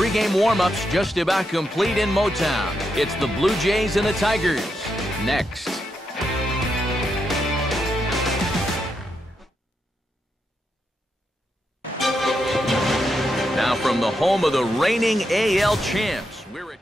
Pre-game warm-ups just about complete in Motown. It's the Blue Jays and the Tigers. Next. Now from the home of the reigning AL champs, we're at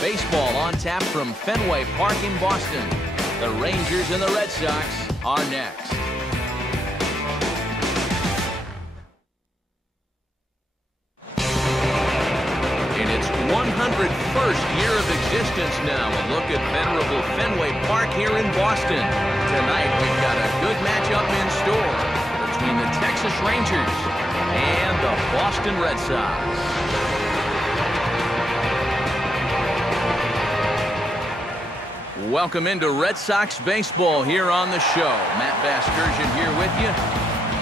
baseball on tap from Fenway Park in Boston. The Rangers and the Red Sox are next. In its 101st year of existence now, a look at venerable Fenway Park here in Boston. Tonight we've got a good matchup in store between the Texas Rangers and the Boston Red Sox. Welcome into Red Sox baseball here on the show. Matt Vasgersian here with you.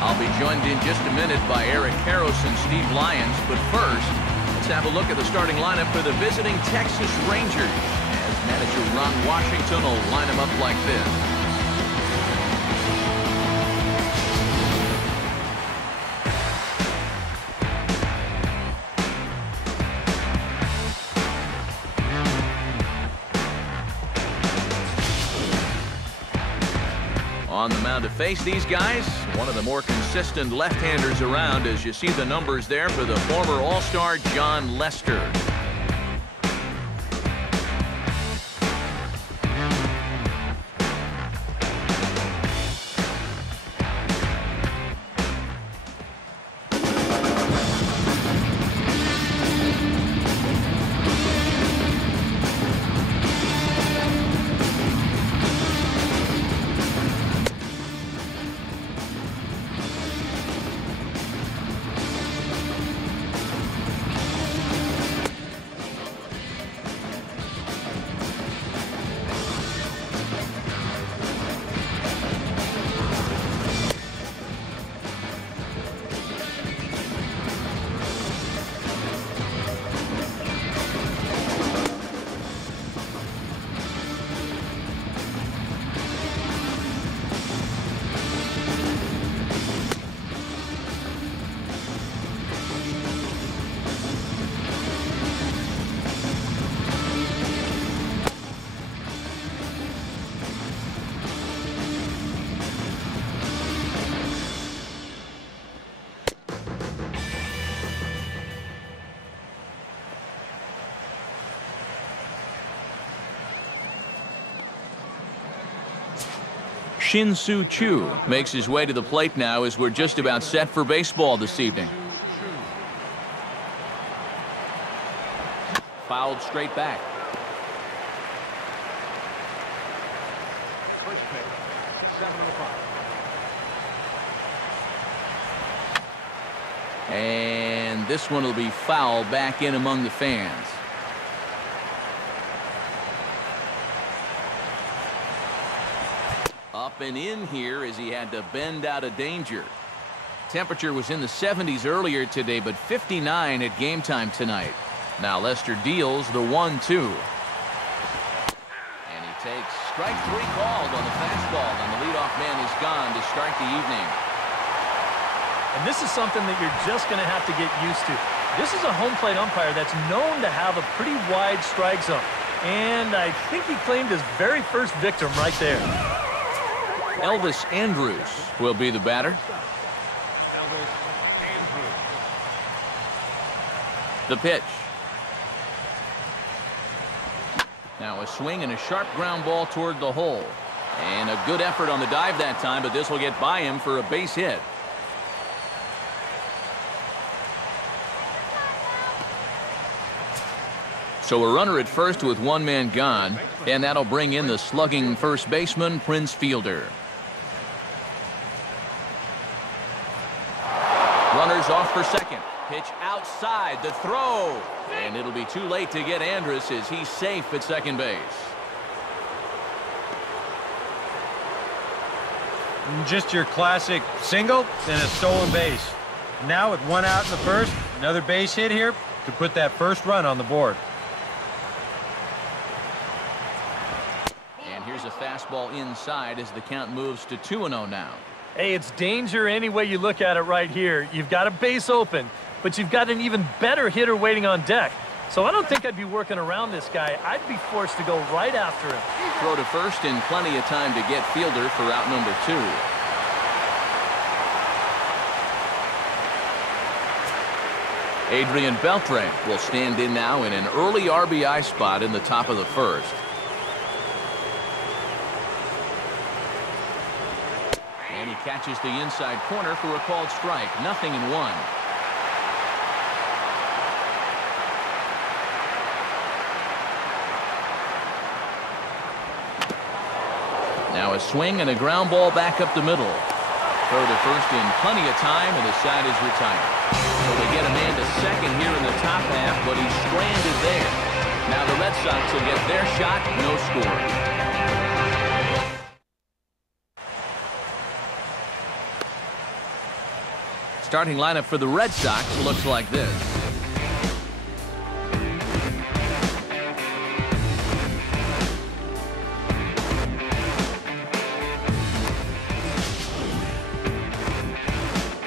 I'll be joined in just a minute by Eric Karros and Steve Lyons. But first, let's have a look at the starting lineup for the visiting Texas Rangers, as manager Ron Washington will line them up like this. On the mound to face these guys, one of the more consistent left-handers around, as you see the numbers there for the former All-Star Jon Lester. Shin-Soo Choo makes his way to the plate now as we're just about set for baseball this evening. Fouled straight back. First pitch, 7:05. And this one will be fouled back in among the fans. Up and in here as he had to bend out of danger. Temperature was in the 70s earlier today, but 59 at game time tonight. Now Lester deals the 1-2. And he takes strike 3 called on the fastball, and the leadoff man is gone to start the evening. And this is something that you're just going to have to get used to. This is a home plate umpire that's known to have a pretty wide strike zone. And I think he claimed his very first victim right there. Elvis Andrus will be the batter. Elvis Andrus. The pitch. Now a swing and a sharp ground ball toward the hole. And a good effort on the dive that time, but this will get by him for a base hit. So a runner at first with one man gone, and that'll bring in the slugging first baseman, Prince Fielder. Runners off for second. Pitch outside, the throw. And it'll be too late to get Andrus as he's safe at second base. Just your classic single and a stolen base. Now with one out in the first, another base hit here to put that first run on the board. And here's a fastball inside as the count moves to 2-0 now. Hey, it's danger any way you look at it right here. You've got a base open, but you've got an even better hitter waiting on deck. So I don't think I'd be working around this guy. I'd be forced to go right after him. Throw to first and plenty of time to get Fielder for out number 2. Adrian Beltre will stand in now in an early RBI spot in the top of the first. And he catches the inside corner for a called strike. 0-1. Now a swing and a ground ball back up the middle. Throw to first in plenty of time, and the side is retired. So they get a man to second here in the top half, but he's stranded there. Now the Red Sox will get their shot, no score. Starting lineup for the Red Sox looks like this.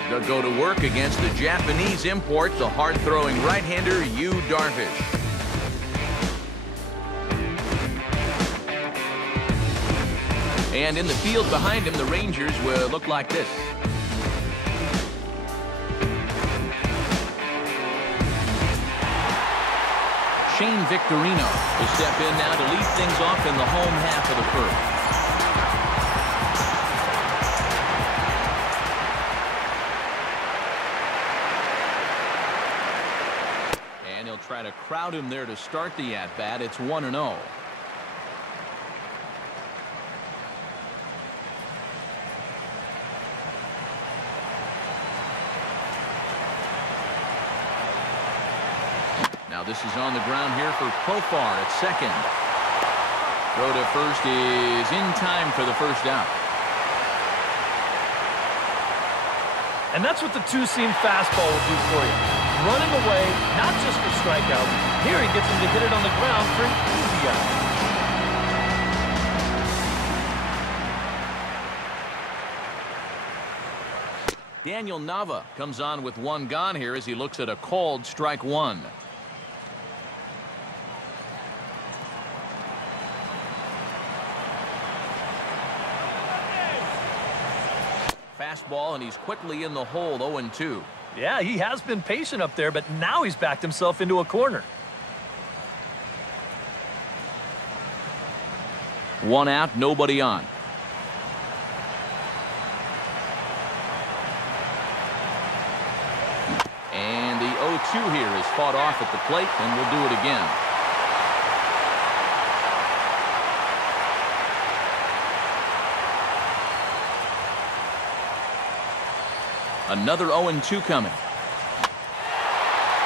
They'll go to work against the Japanese import, the hard-throwing right-hander Yu Darvish. And in the field behind him, the Rangers will look like this. Shane Victorino will step in now to lead things off in the home half of the first. And he'll try to crowd him there to start the at-bat. It's 1-0. Now this is on the ground here for Profar at second. Throw to first is in time for the first out. And that's what the two-seam fastball will do for you. Running away, not just for strikeouts. Here he gets him to hit it on the ground for an easy out. Daniel Nava comes on with one gone here as he looks at a called strike one. Fastball, and he's quickly in the hole, 0-2. Yeah, he has been patient up there, but now he's backed himself into a corner. One out, nobody on. here is fought off at the plate, and we'll do it again. Another 0-2 coming.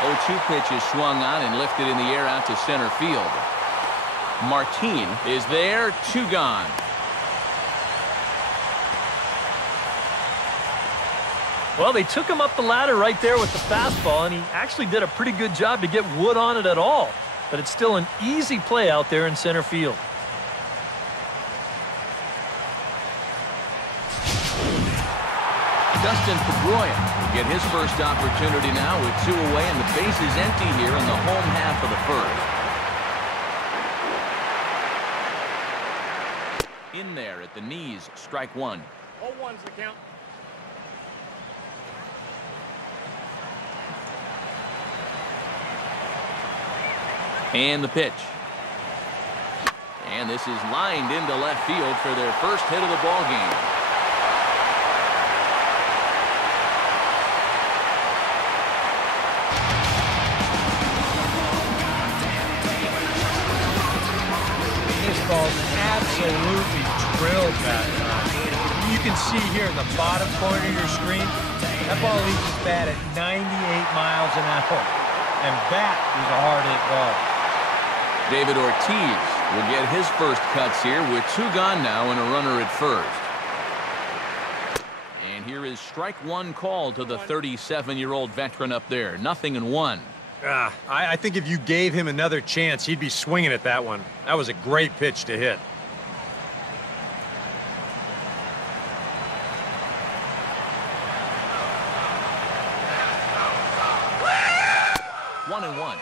0-2 pitch is swung on and lifted in the air out to center field. Martin is there, 2 gone. Well, they took him up the ladder right there with the fastball, and he actually did a pretty good job to get wood on it at all. But it's still an easy play out there in center field. Dustin Pedroia will get his first opportunity now with 2 away, and the base is empty here in the home half of the first. In there at the knees, strike 1. 0-1's the count. And the pitch. And this is lined into left field for their first hit of the ball game. This ball's absolutely drilled that time. You can see here in the bottom corner of your screen, that ball leaves his bat at 98 miles an hour. And that is a hard hit ball. David Ortiz will get his first cuts here with 2 gone now and a runner at first. And here is strike 1 called to the 37-year-old veteran up there. 0-1. I think if you gave him another chance, he'd be swinging at that one. That was a great pitch to hit. One and one.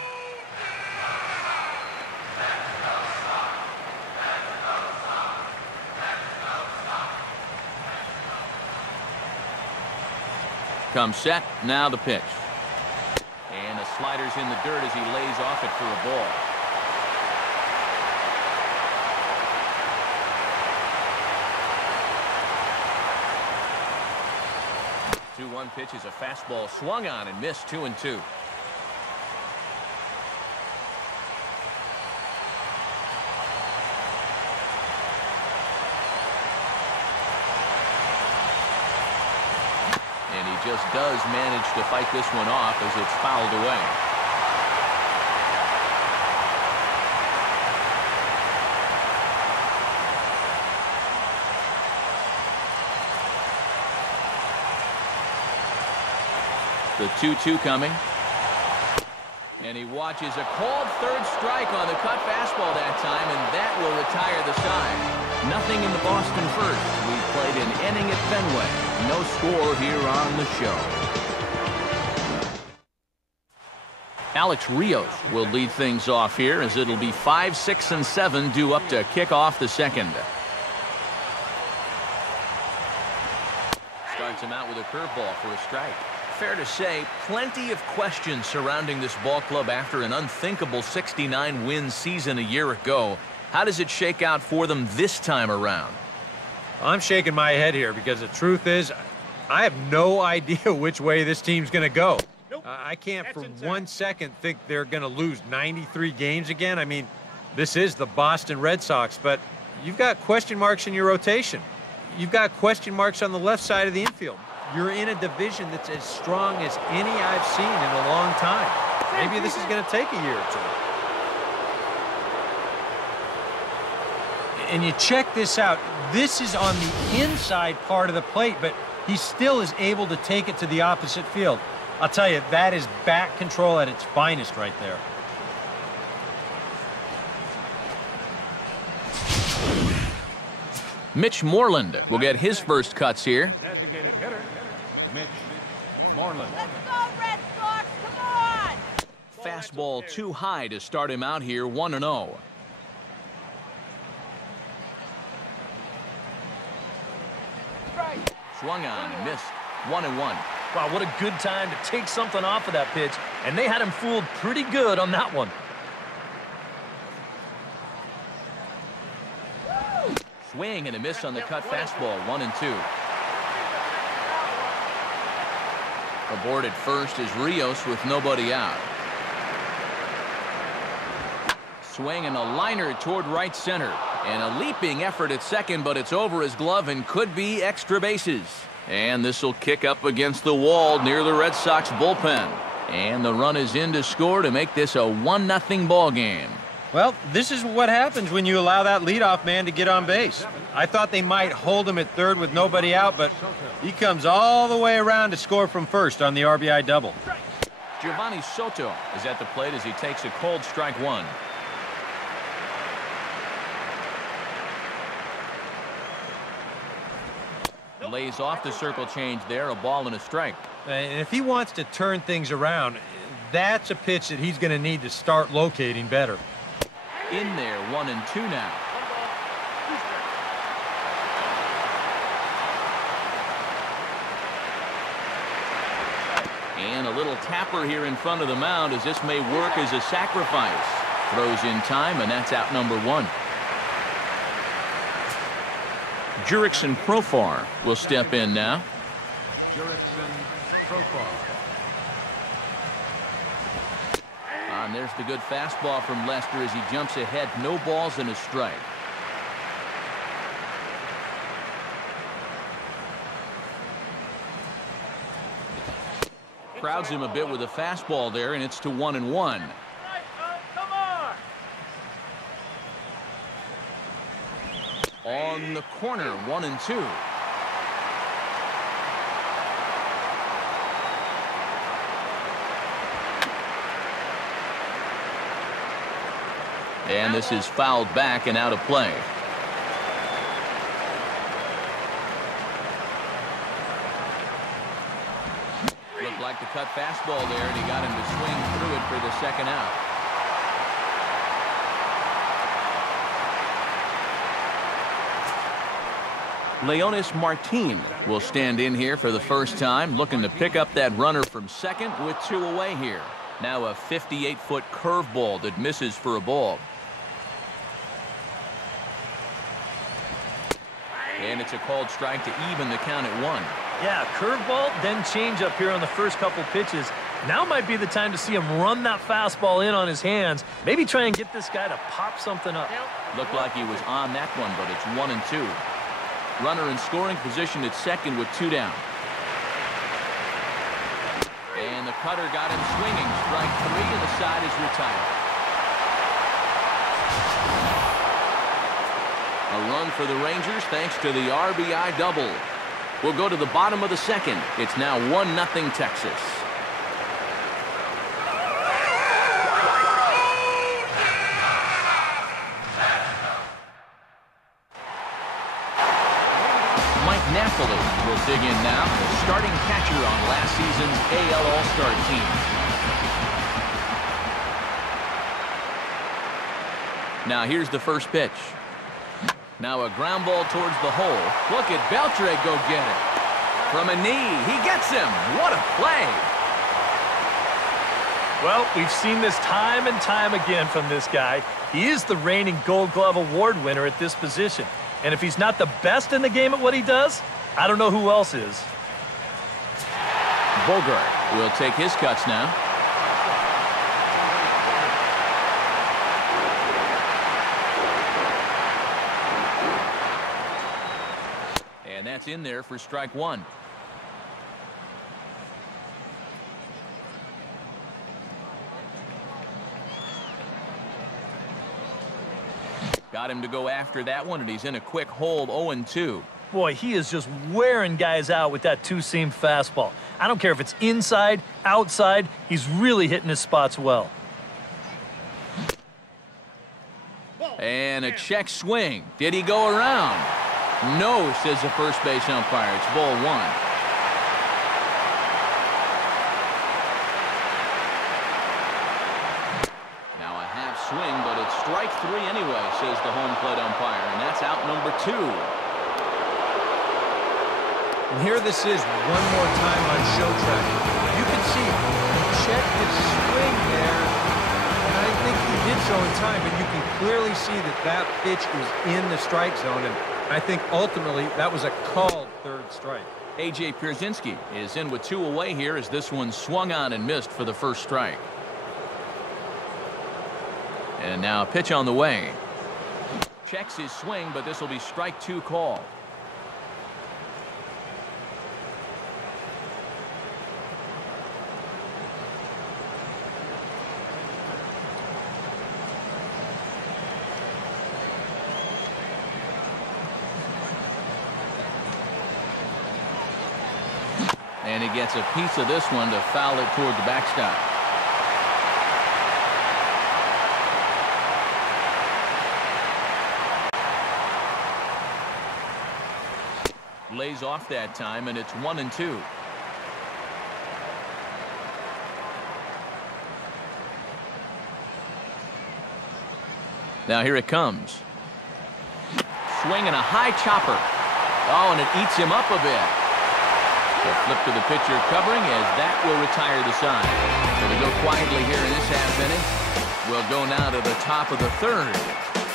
Comes set, now the pitch. And the slider's in the dirt as he lays off it for a ball. The 2-1 pitch is a fastball swung on and missed. 2-2. Just does manage to fight this one off as it's fouled away. The 2-2 coming. And he watches a called third strike on the cut fastball that time, and that will retire the side. Nothing in the Boston first. We played an inning at Fenway. No score here on the show. Alex Rios will lead things off here as it'll be 5, 6, and 7 due up to kick off the second. Starts him out with a curveball for a strike. Fair to say, plenty of questions surrounding this ball club after an unthinkable 69-win season a year ago. How does it shake out for them this time around? I'm shaking my head here because the truth is, I have no idea which way this team's going to go. I can't for 1 second think they're going to lose 93 games again. I mean, this is the Boston Red Sox, but you've got question marks in your rotation. You've got question marks on the left side of the infield. You're in a division that's as strong as any I've seen in a long time. Maybe this is going to take a year or two. And you check this out. This is on the inside part of the plate, but he still is able to take it to the opposite field. I'll tell you, that is bat control at its finest right there. Mitch Moreland will get his first cuts here. Designated hitter, Mitch Moreland. Let's go, Red Sox! Come on! Fastball too high to start him out here, 1-0. Swung on and missed. 1-1. Wow, what a good time to take something off of that pitch, and they had him fooled pretty good on that one. Swing and a miss on the cut fastball, 1-2. Aboard at first is Rios with nobody out. Swing and a liner toward right center. And a leaping effort at second, but it's over his glove and could be extra bases. And this will kick up against the wall near the Red Sox bullpen. And the run is in to score to make this a 1-0 ball game. Well, this is what happens when you allow that leadoff man to get on base. I thought they might hold him at third with nobody out, but he comes all the way around to score from first on the RBI double. Giovanni Soto is at the plate as he takes a cold strike one. Lays off the circle change there, a ball and a strike. And if he wants to turn things around, that's a pitch that he's going to need to start locating better. In there, 1-2 now. And a little tapper here in front of the mound as this may work as a sacrifice. Throws in time, and that's out number one. Jurickson Profar will step in now. Jurickson Profar. And there's the good fastball from Lester as he jumps ahead. No balls and a strike. Crowds him a bit with a fastball there, and it's to 1-1. On the corner, 1-2. And this is fouled back and out of play. Looked like the cut fastball there, and he got him to swing through it for the second out. Leonis Martin will stand in here for the first time, looking to pick up that runner from second with two away here. Now a 58-foot curveball that misses for a ball. And it's a called strike to even the count at one. Yeah, curveball, then change up here on the first couple pitches. Now might be the time to see him run that fastball in on his hands. Maybe try and get this guy to pop something up. Looked like he was on that one, but it's 1-2. Runner in scoring position at second with two down. And the cutter got him swinging. Strike three, and the side is retired. A run for the Rangers thanks to the RBI double. We'll go to the bottom of the second. It's now 1-0 Texas. Napoli will dig in now, the starting catcher on last season's AL All-Star team. Now here's the first pitch. Now a ground ball towards the hole. Look at Beltre go get it. From a knee, he gets him. What a play. Well, we've seen this time and time again from this guy. He is the reigning Gold Glove Award winner at this position. And if he's not the best in the game at what he does, I don't know who else is. Bogart will take his cuts now. And that's in there for strike one. Got him to go after that one, and he's in a quick hold, 0-2. Boy, he is just wearing guys out with that two-seam fastball. I don't care if it's inside, outside, he's really hitting his spots well. And a check swing. Did he go around? No, says the first base umpire. It's ball one. Now a half swing, but it's strike three anyway, says the home plate umpire, and that's out number two. And here this is one more time on show track. You can see check his swing there, and I think he did so in time, but you can clearly see that that pitch is in the strike zone, and I think ultimately that was a called third strike. A.J. Pierzynski is in with 2 away here as this one swung on and missed for the first strike. And now a pitch on the way. Checks his swing, but this will be strike 2 called. And he gets a piece of this one to foul it toward the backstop. Lays off that time, and it's 1-2. Now here it comes. Swinging a high chopper. Oh, and it eats him up a bit. A flip to the pitcher covering as that will retire the side. So we go quietly here in this half inning. We'll go now to the top of the third.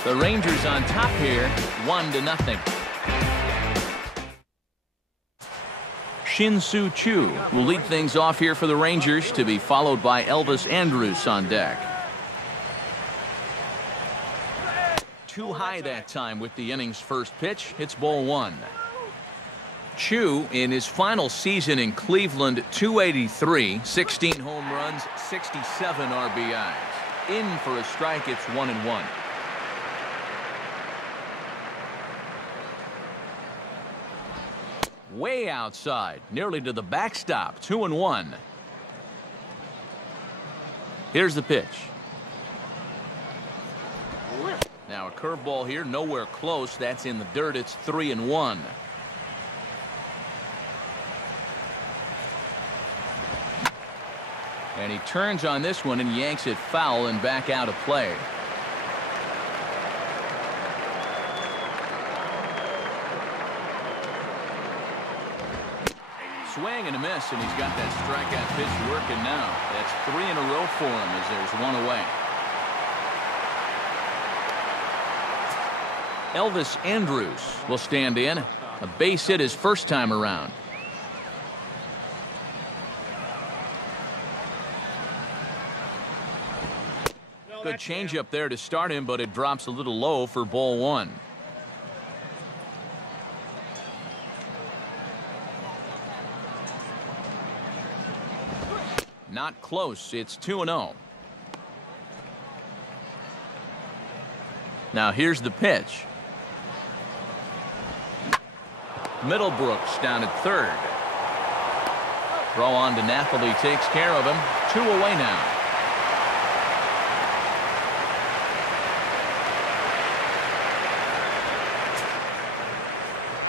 The Rangers on top here, 1-0. Shin-Soo Choo will lead things off here for the Rangers, to be followed by Elvis Andrus on deck. Too high that time with the inning's first pitch. It's ball 1. Choo, in his final season in Cleveland, .283, 16 home runs, 67 RBIs. In for a strike, it's 1-1. Way outside, nearly to the backstop, 2-1. Here's the pitch. Now a curveball here, nowhere close. That's in the dirt. It's 3-1. And he turns on this one and yanks it foul and back out of play. Swing and a miss, and he's got that strikeout pitch working now. That's 3 in a row for him as there's 1 away. Elvis Andrus will stand in. A base hit his first time around. Good changeup there to start him, but it drops a little low for ball 1. Not close. It's 2-0. Now here's the pitch. Middlebrooks down at third. Throw on to Napoli takes care of him. 2 away now.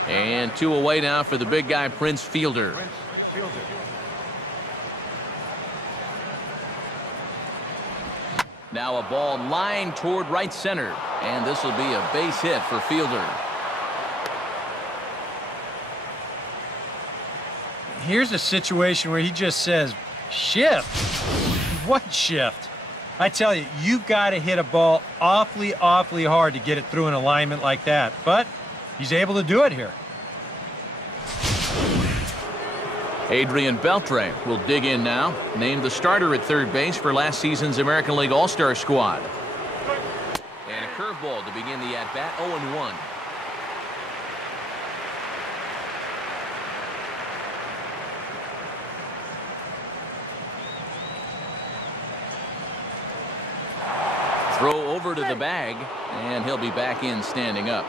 And 2 away now for the big guy, Prince Fielder. Now a ball lined toward right center. And this will be a base hit for Fielder. Here's a situation where he just says, shift. What shift? I tell you, you've got to hit a ball awfully, awfully hard to get it through an alignment like that. But he's able to do it here. Adrian Beltre will dig in now. Named the starter at third base for last season's American League All-Star squad. And a curveball to begin the at-bat, 0-1. Throw over to the bag, and he'll be back in standing up.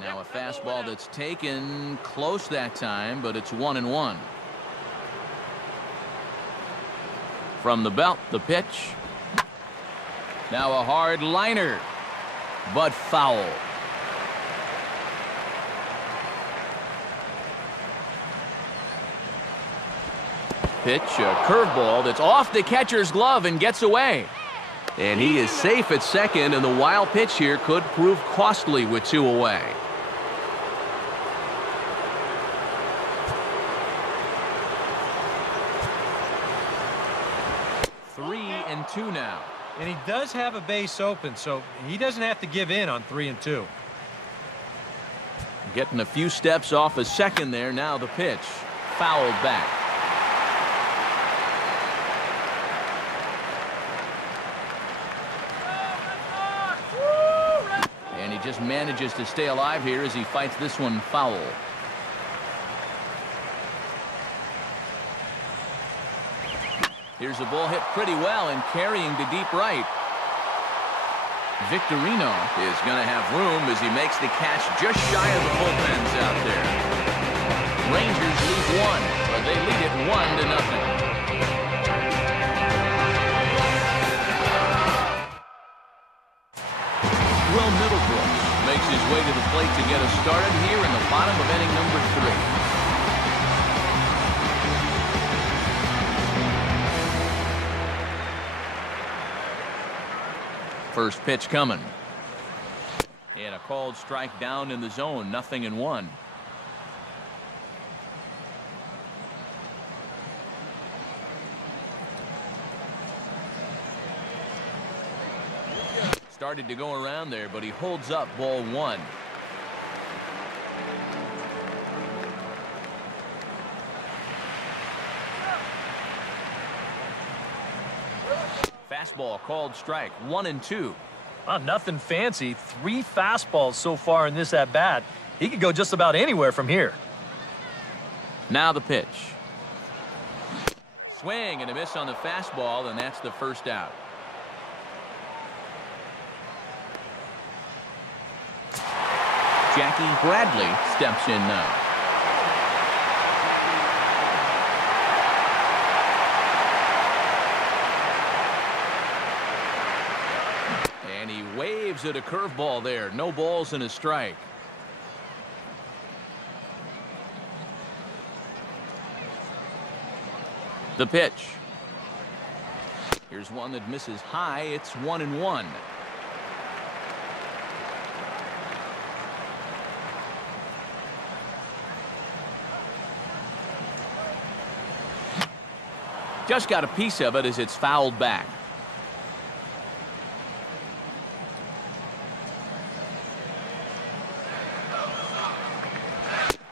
Now a fastball that's taken close that time, but it's 1-1. From the belt, the pitch. Now a hard liner, but foul. Pitch, a curveball that's off the catcher's glove and gets away. And he is safe at second, and the wild pitch here could prove costly with 2 away. 3-2 now. And he does have a base open, so he doesn't have to give in on 3-2. Getting a few steps off a second there. Now the pitch. Fouled back. And he just manages to stay alive here as he fights this one foul. Here's a ball hit pretty well and carrying to deep right. Victorino is going to have room as he makes the catch just shy of the bullpens out there. Rangers lead one, but they lead it 1-0. Will Middlebrooks makes his way to the plate to get us started here in the bottom of inning number 3. First pitch coming. And a called strike down in the zone. 0-1. Started to go around there, but he holds up ball 1. Fastball called strike. 1-2. Nothing fancy. 3 fastballs so far in this at bat. He could go just about anywhere from here. Now the pitch. Swing and a miss on the fastball, and that's the first out. Jackie Bradley steps in now. And he waves at a curveball there. No balls and a strike. The pitch. Here's one that misses high. It's 1-1. Just got a piece of it as it's fouled back.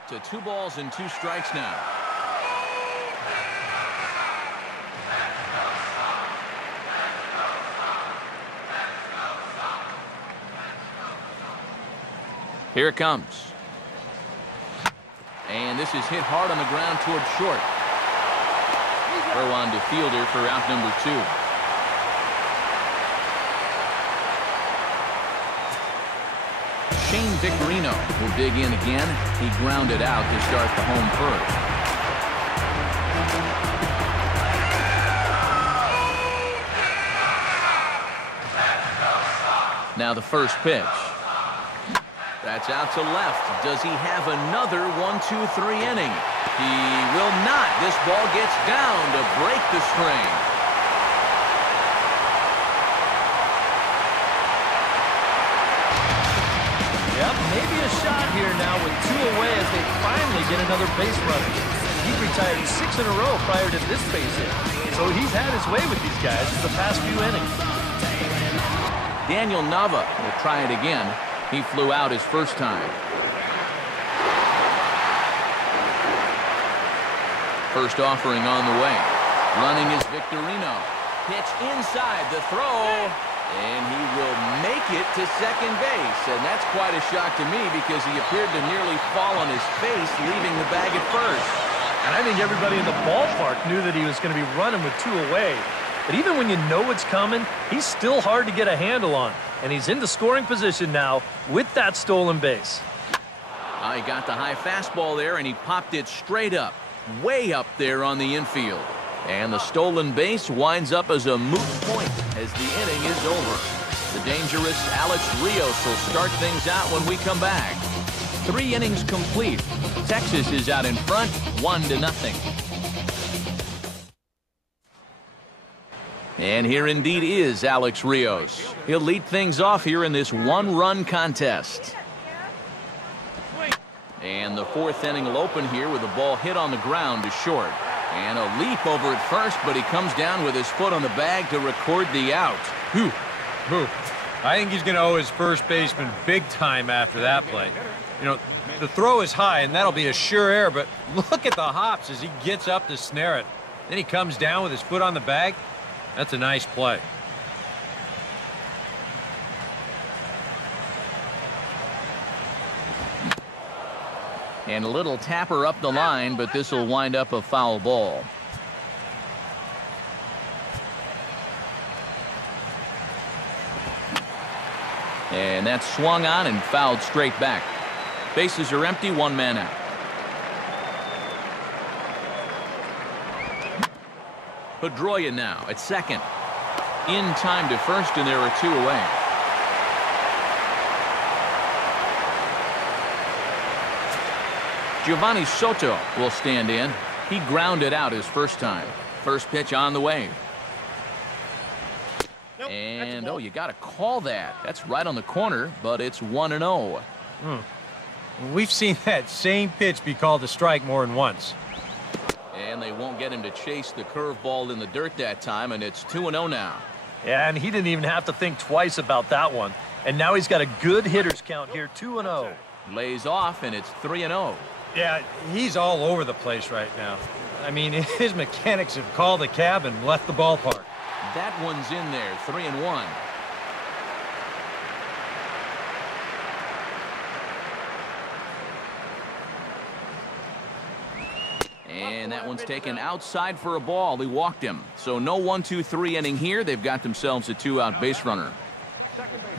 To 2 balls and 2 strikes now. Here it comes. And this is hit hard on the ground toward short. Throw on to fielder for out number 2. Shane Victorino will dig in again. He grounded out to start the home first. Now the first pitch. That's out to left. Does he have another 1-2-3 inning? He will not. This ball gets down to break the string. Yep, maybe a shot here now with 2 away as they finally get another base runner. He retired 6 in a row prior to this base hit, so he's had his way with these guys for the past few innings. Daniel Nava will try it again. He flew out his first time. First offering on the way. Running is Victorino. Pitch inside the throw. And he will make it to second base. And that's quite a shock to me because he appeared to nearly fall on his face, leaving the bag at first. And I think everybody in the ballpark knew that he was going to be running with 2 away. But even when you know it's coming, he's still hard to get a handle on. And he's into scoring position now with that stolen base. He got the high fastball there, and he popped it straight up, way up there on the infield. And the stolen base winds up as a moot point as the inning is over. The dangerous Alex Rios will start things out when we come back. 3 innings complete. Texas is out in front, 1-0. And here indeed is Alex Rios. He'll lead things off here in this 1-run contest. And the 4th inning will open here with a ball hit on the ground to short. And a leap over at first, but he comes down with his foot on the bag to record the out. Whew. I think he's going to owe his first baseman big time after that play. You know, the throw is high, and that'll be a sure error, but look at the hops as he gets up to snare it. Then he comes down with his foot on the bag. That's a nice play. And a little tapper up the line, but this will wind up a foul ball. And that's swung on and fouled straight back. Bases are empty, one man out. Pedroia now at second. In time to first, and there are two away. Giovanni Soto will stand in. He grounded out his first time. First pitch on the way. Nope, and, oh, you got to call that. That's right on the corner, but it's 1-0. We've seen that same pitch be called a strike more than once. And they won't get him to chase the curveball in the dirt that time, and it's 2-0 now. Yeah, and he didn't even have to think twice about that one. And now he's got a good hitters count here, 2-0. Lays off, and it's 3-0. Yeah, he's all over the place right now. I mean, his mechanics have called a cab and left the ballpark. That one's in there, 3-1. And that one's taken outside for a ball. He walked him. So no 1-2-3 inning here. They've got themselves a two-out base runner.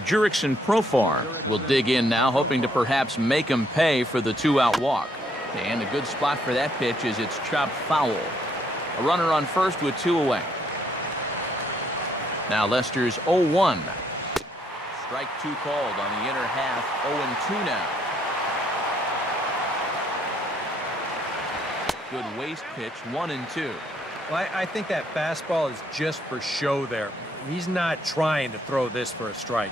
Jurickson Profar will dig in now, hoping to perhaps make him pay for the two-out walk. And a good spot for that pitch is it's chopped foul. A runner on first with two away. Now Lester's 0-1. Strike two called on the inner half. 0-2 now. Good waste pitch, 1-2. Well, I think that fastball is just for show there. He's not trying to throw this for a strike.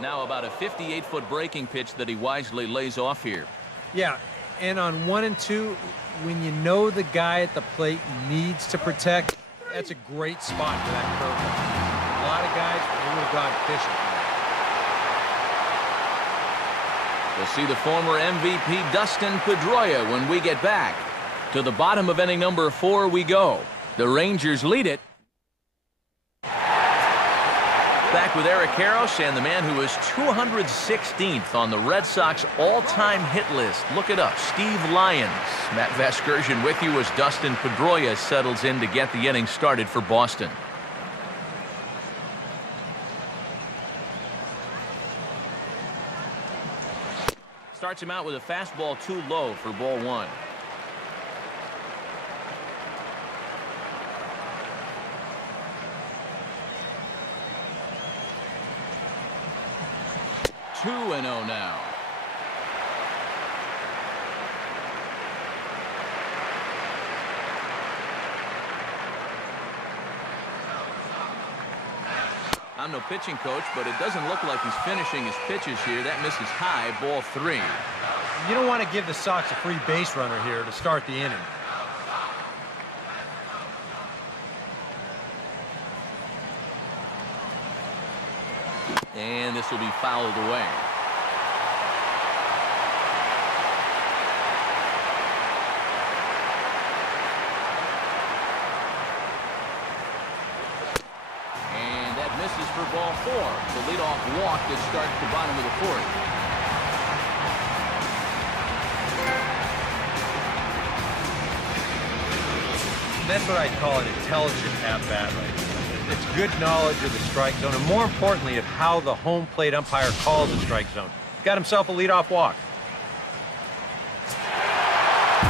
Now about a 58-foot breaking pitch that he wisely lays off here. Yeah, and on 1-2, when you know the guy at the plate needs to protect, that's a great spot for that curveball. A lot of guys, they would have gone fishing. We'll see the former MVP Dustin Pedroia when we get back. To the bottom of inning number 4 we go. The Rangers lead it. Back with Eric Karros and the man who is 216th on the Red Sox all-time hit list. Look it up, Steve Lyons. Matt Vasgersian with you as Dustin Pedroia settles in to get the inning started for Boston. Starts him out with a fastball too low for ball one. Two and 0 now. I'm no pitching coach, but it doesn't look like he's finishing his pitches here. That misses high, ball 3. You don't want to give the Sox a free base runner here to start the inning. And this will be fouled away. And that misses for ball 4. The leadoff walk that starts the bottom of the 4th. That's what I call an intelligent at-bat right now. It's good knowledge of the strike zone, and more importantly, of how the home plate umpire calls the strike zone. He's got himself a leadoff walk.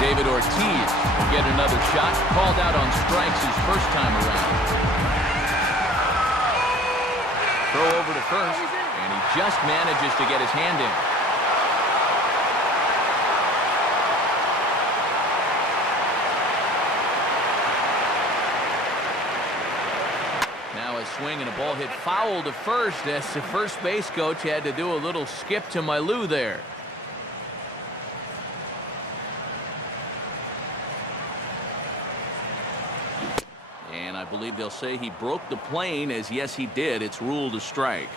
David Ortiz will get another shot. Called out on strikes his first time around. Throw over to first, and he just manages to get his hand in. Swing and a ball hit foul to first as the first base coach had to do a little skip to my loo there. believe they'll say he broke the plane, as yes he did. It's ruled a strike.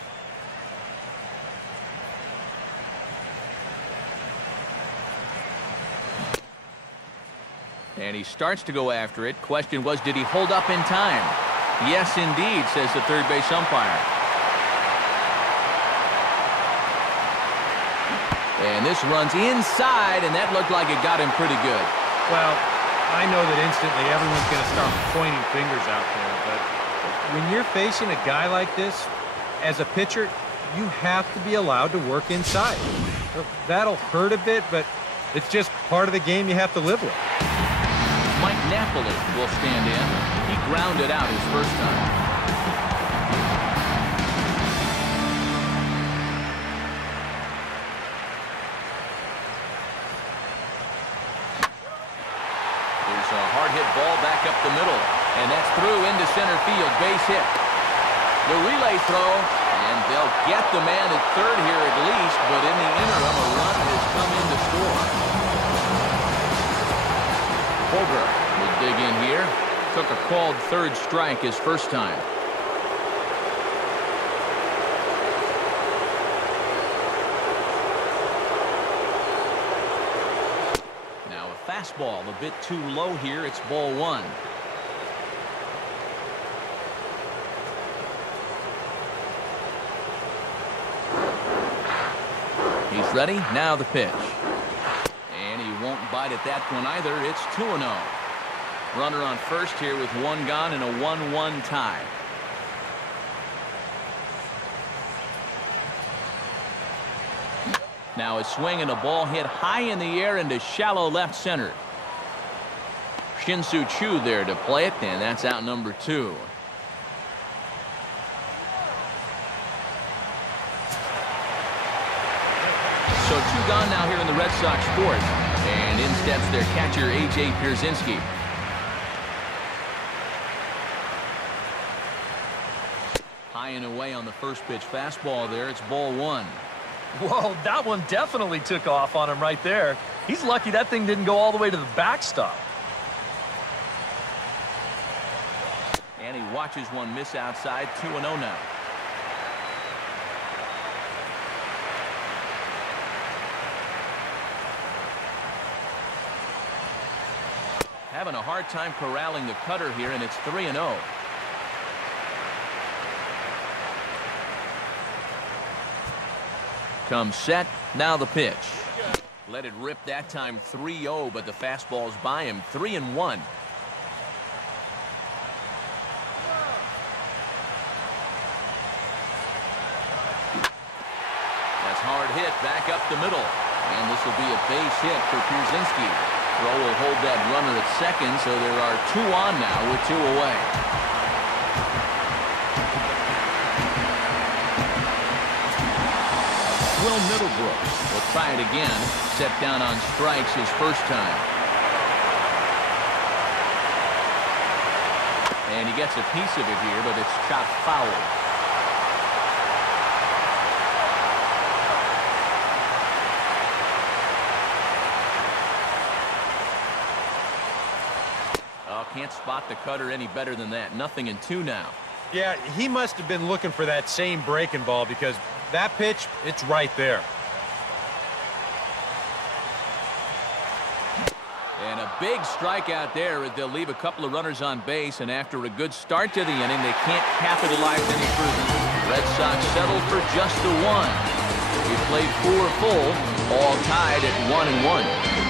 And he starts to go after it. Question was, did he hold up in time? Yes, indeed, says the third base umpire. And this runs inside, and that looked like it got him pretty good. Well, I know that instantly everyone's going to start pointing fingers out there, but when you're facing a guy like this, as a pitcher, you have to be allowed to work inside. That'll hurt a bit, but it's just part of the game you have to live with. Mike Napoli will stand in. He grounded out his first time. There's a hard hit ball back up the middle, and that's through into center field. Base hit. The relay throw, and they'll get the man at third here at least, but in the interim, a run has come in to score. Holger will dig in here. Took a called third strike his first time. Now a fastball a bit too low here. It's ball one. He's ready. Now the pitch. Won't bite at that one either. It's 2-0. Runner on first here with one gone and a 1-1 tie. Now a swing and a ball hit high in the air into shallow left center. Shin-Soo Choo there to play it, and that's out number 2. So 2 gone now here in the Red Sox fourth. And in steps their catcher, A.J. Pierzynski. High and away on the first pitch fastball there. It's ball one. Whoa, that one definitely took off on him right there. He's lucky that thing didn't go all the way to the backstop. And he watches one miss outside. 2-0 now. Having a hard time corralling the cutter here, and it's 3-0. Comes set. Now the pitch. Let it rip that time. 3-0, but the fastball's by him. 3-1. That's hard hit back up the middle, and this will be a base hit for Pierzynski. Throw will hold that runner at second, so there are 2 on now with 2 away. Will Middlebrook will try it again. Set down on strikes his first time. And he gets a piece of it here, but it's chopped foul. Can't spot the cutter any better than that. 0-2 now. Yeah, he must have been looking for that same breaking ball, because that pitch, it's right there. And a big strikeout there as they'll leave a couple of runners on base, and after a good start to the inning, they can't capitalize any further. Red Sox settle for just the 1. We played 4 full, all tied at 1-1.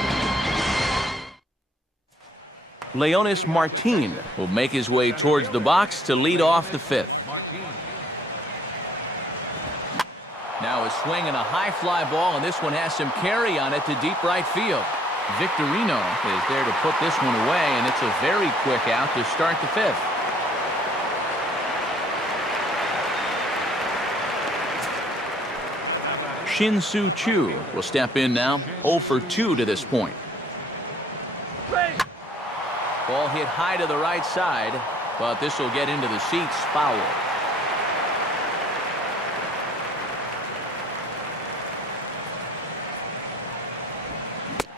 Leonis Martin will make his way towards the box to lead off the 5th. Now a swing and a high fly ball, and this one has some carry on it to deep right field. Victorino is there to put this one away, and it's a very quick out to start the 5th. Shin-Soo Choo will step in now. 0 for 2 to this point. Ball hit high to the right side, but this will get into the seats. Foul.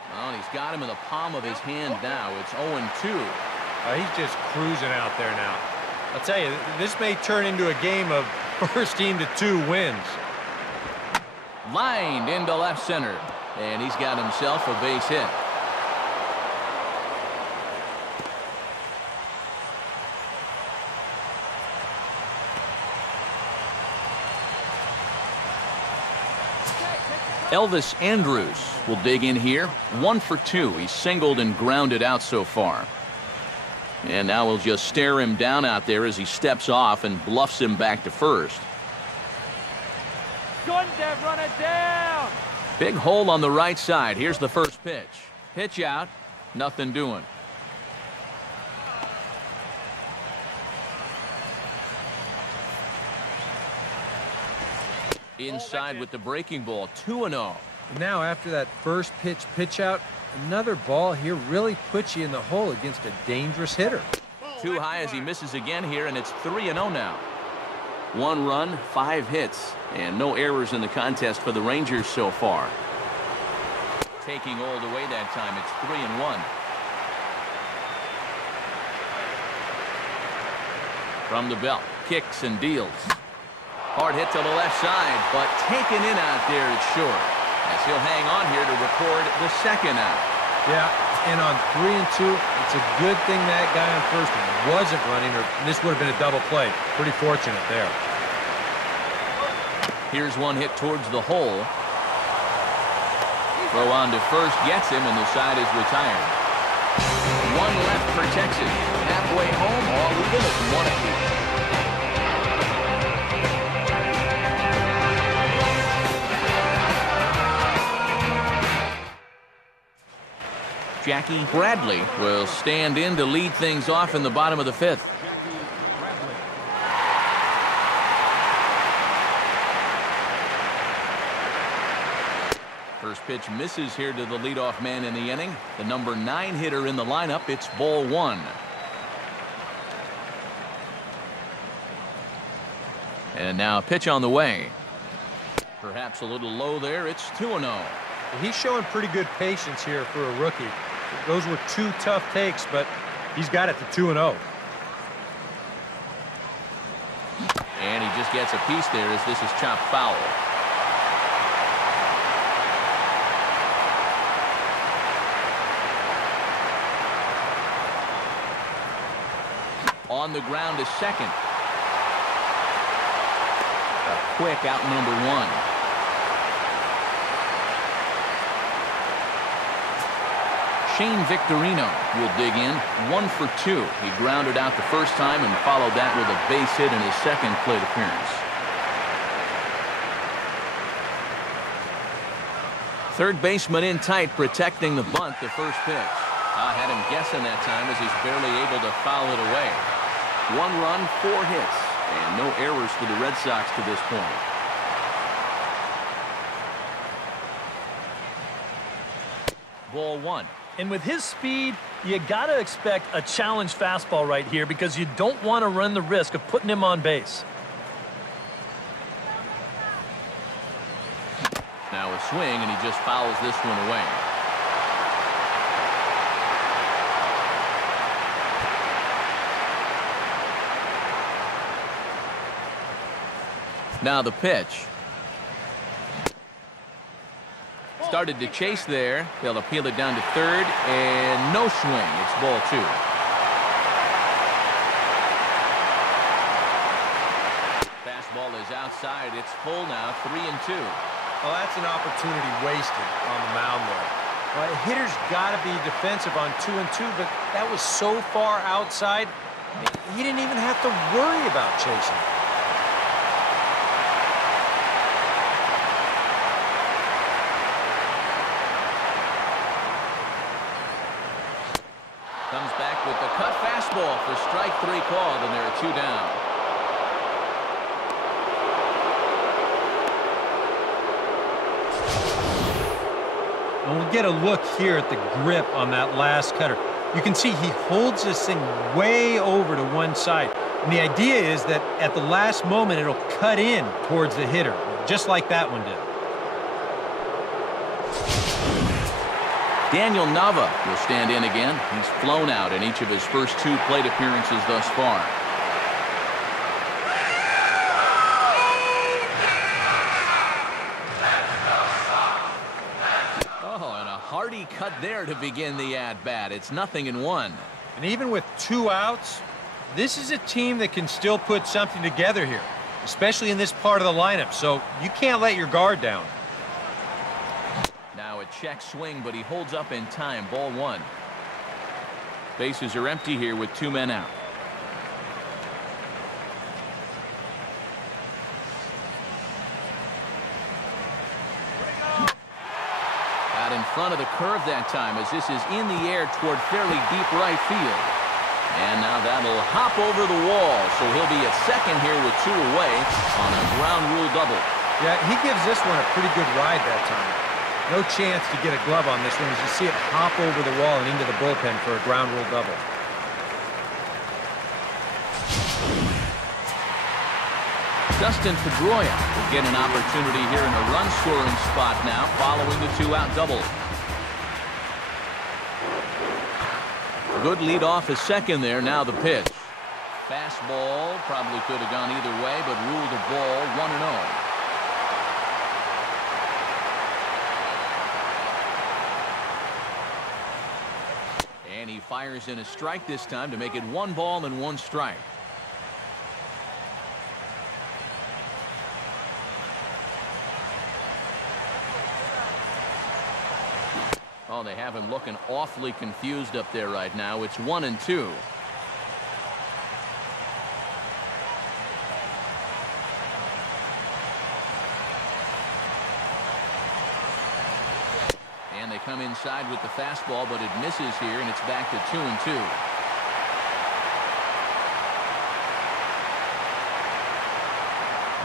Well, he's got him in the palm of his hand now. It's 0-2. He's just cruising out there now. I'll tell you, this may turn into a game of first team to 2 wins. Lined into left center, and he's got himself a base hit. Elvis Andrus will dig in here. 1 for 2. He's singled and grounded out so far. And now we'll just stare him down out there as he steps off and bluffs him back to first. Good, Dev, run it down. Big hole on the right side. Here's the first pitch. Pitch out. Nothing doing. Inside with the breaking ball. 2-0. Now after that first pitch out, another ball here really puts you in the hole against a dangerous hitter. Too high as he misses again here, and it's 3-0 now. 1 run, 5 hits, and no errors in the contest for the Rangers so far. Taking all the way that time, it's 3-1. From the belt, kicks and deals. Hard hit to the left side, but taken in out there, it's short. As he'll hang on here to record the second out. Yeah, and on 3 and 2, it's a good thing that guy on first wasn't running, or this would have been a double play. Pretty fortunate there. Here's one hit towards the hole. Throw on to first gets him, and the side is retired. 1 left protects it. Halfway home, all even at 1 apiece. Jackie Bradley will stand in to lead things off in the bottom of the 5th. First pitch misses here to the leadoff man in the inning. The number 9 hitter in the lineup. It's ball 1. And now a pitch on the way. Perhaps a little low there. It's 2-0. He's showing pretty good patience here for a rookie. Those were 2 tough takes, but he's got it to 2-0. And he just gets a piece there as this is chopped foul. On the ground is second. A quick out number 1. Shane Victorino will dig in. 1 for 2. He grounded out the first time and followed that with a base hit in his second plate appearance. Third baseman in tight, protecting the bunt, the first pitch. I had him guessing that time as he's barely able to foul it away. 1 run, 4 hits, and no errors for the Red Sox to this point. Ball 1. And with his speed, you got to expect a challenge fastball right here because you don't want to run the risk of putting him on base. Now a swing, and he just fouls this one away. Now the pitch. Started to chase there. They'll appeal it down to third, and no swing. It's ball 2. Fastball is outside. It's full now, 3-2. Well, that's an opportunity wasted on the mound there. Well, a hitter's got to be defensive on 2 and 2, but that was so far outside, he didn't even have to worry about chasing. Comes back with the cut fastball for strike 3 called, and there are 2 down. And we'll get a look here at the grip on that last cutter. You can see he holds this thing way over to one side. And the idea is that at the last moment, it'll cut in towards the hitter, just like that one did. Daniel Nava will stand in again. He's flown out in each of his first 2 plate appearances thus far. Hardy cut there to begin the at-bat. It's 0-1. And even with 2 outs, this is a team that can still put something together here, especially in this part of the lineup, so you can't let your guard down. Now a check swing, but he holds up in time. Ball 1. Bases are empty here with 2 men out. Out in front of the curve that time, as this is in the air toward fairly deep right field. And now that'll hop over the wall, so he'll be at second here with 2 away on a ground rule double. Yeah, he gives this one a pretty good ride that time. No chance to get a glove on this one as you see it hop over the wall and into the bullpen for a ground rule double. Dustin Pedroia will get an opportunity here in a run-scoring spot now following the 2-out double. Good lead off a second there. Now the pitch. Fastball probably could have gone either way, but ruled a ball 1-0. And he fires in a strike this time to make it 1 ball and 1 strike. Oh, they have him looking awfully confused up there right now. It's 1-2. And they come inside with the fastball, but it misses here, and it's back to 2-2.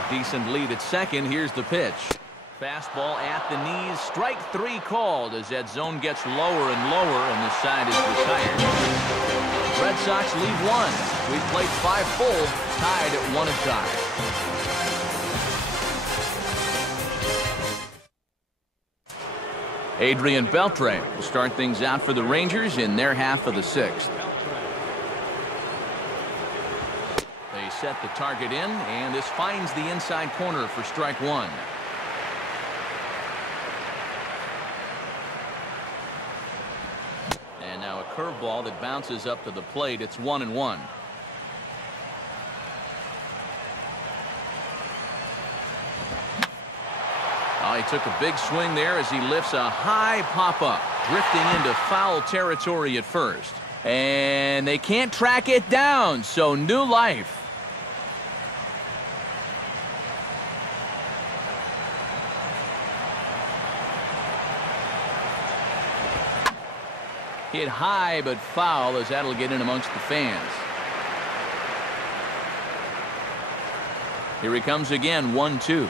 A decent lead at second. Here's the pitch. Fastball at the knees. Strike 3 called as that zone gets lower and lower, and the side is retired. Red Sox lead 1. We've played 5 full, tied at 1 apiece. Adrian Beltre will start things out for the Rangers in their half of the 6th. They set the target in, and this finds the inside corner for strike 1. And now a curveball that bounces up to the plate. It's 1-1. Oh, he took a big swing there as he lifts a high pop-up, drifting into foul territory at first. And they can't track it down, so new life. Hit high but foul, as that'll get in amongst the fans. Here he comes again, 1-2.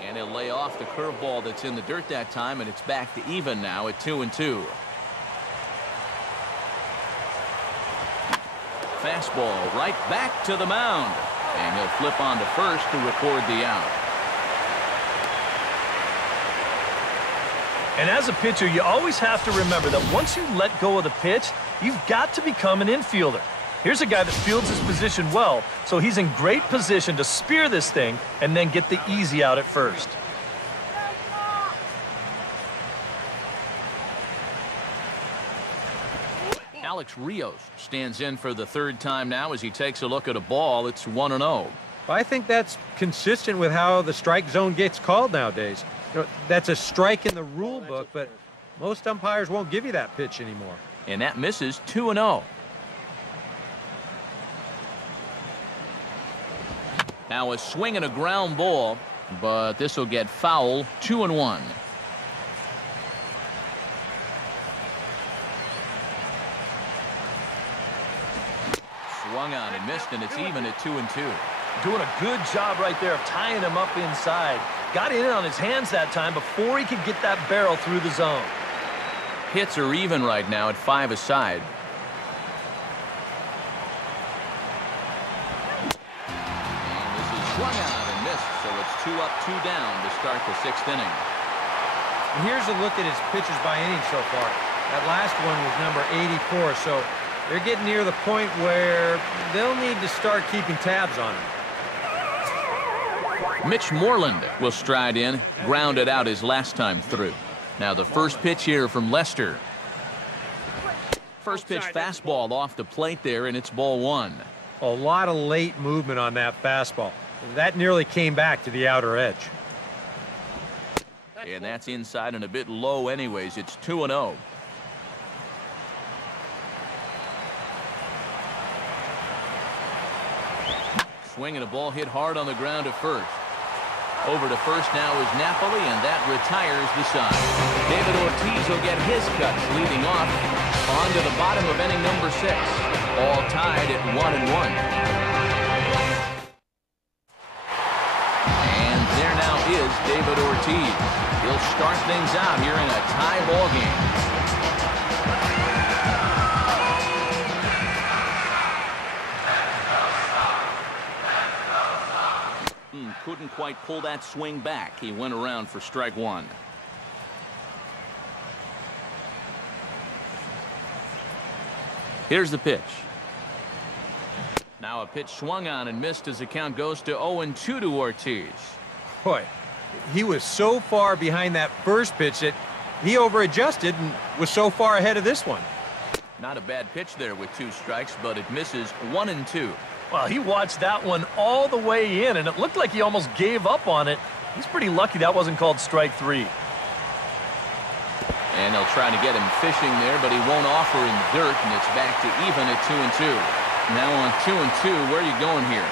And he'll lay off the curveball that's in the dirt that time, and it's back to even now at 2-2. Fastball right back to the mound. And he'll flip on to first to record the out. And as a pitcher, you always have to remember that once you let go of the pitch, you've got to become an infielder. Here's a guy that fields his position well, so he's in great position to spear this thing and then get the easy out at first. Alex Rios stands in for the 3rd time now as he takes a look at a ball. It's 1-0. I think that's consistent with how the strike zone gets called nowadays. You know, that's a strike in the rule book, but most umpires won't give you that pitch anymore. And that misses. 2-0. Now a swing and a ground ball, but this will get foul. 2-1. Swung on and missed, and it's even at 2-2. Doing a good job right there of tying him up inside. Got in on his hands that time before he could get that barrel through the zone. Hits are even right now at 5 aside. And this is swung on and missed, so it's 2 up, 2 down to start the 6th inning. And here's a look at his pitches by inning so far. That last one was number 84, so they're getting near the point where they'll need to start keeping tabs on him. Mitch Moreland will stride in, grounded out his last time through. Now the first pitch here from Lester. First pitch fastball off the plate there, and it's ball one. A lot of late movement on that fastball. That nearly came back to the outer edge. And that's inside and a bit low anyways. It's 2-0. Swinging a ball hit hard on the ground at first. Over to first now is Napoli, and that retires the side. David Ortiz will get his cuts leading off on to the bottom of inning number 6. All tied at 1-1. And there now is David Ortiz. He'll start things out here in a tie ball game. Couldn't quite pull that swing back. He went around for strike one. Here's the pitch. Now a pitch swung on and missed as the count goes to 0-2 to Ortiz. Boy, he was so far behind that first pitch that he over-adjusted and was so far ahead of this one. Not a bad pitch there with 2 strikes, but it misses 1-2. Well, he watched that one all the way in, and it looked like he almost gave up on it. He's pretty lucky that wasn't called strike 3. And they'll try to get him fishing there, but he won't offer in the dirt, and it's back to even at 2-2. Now on 2-2, where are you going here?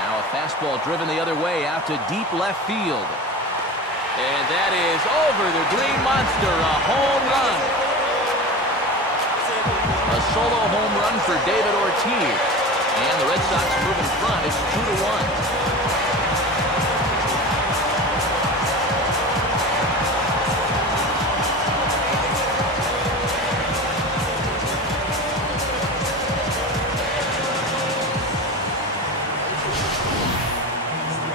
Now a fastball driven the other way out to deep left field. And that is over the Green Monster, a home run. A solo home run for David Ortiz. And the Red Sox move in front. It's 2-1.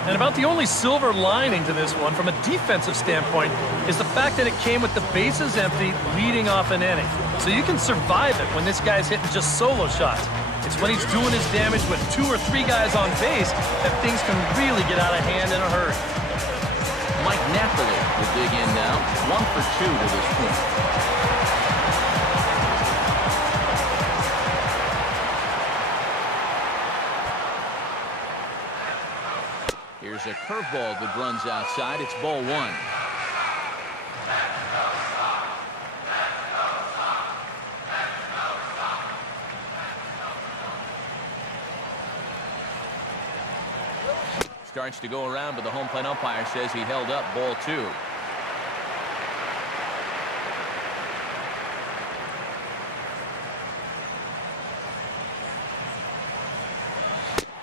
And about the only silver lining to this one from a defensive standpoint is the fact that it came with the bases empty leading off an inning. So you can survive it when this guy's hitting just solo shots. It's when he's doing his damage with 2 or 3 guys on base that things can really get out of hand in a hurry. Mike Napoli will dig in now. 1 for 2 to this point. Here's a curveball that runs outside. It's ball 1. Starts to go around, but the home plate umpire says he held up ball 2.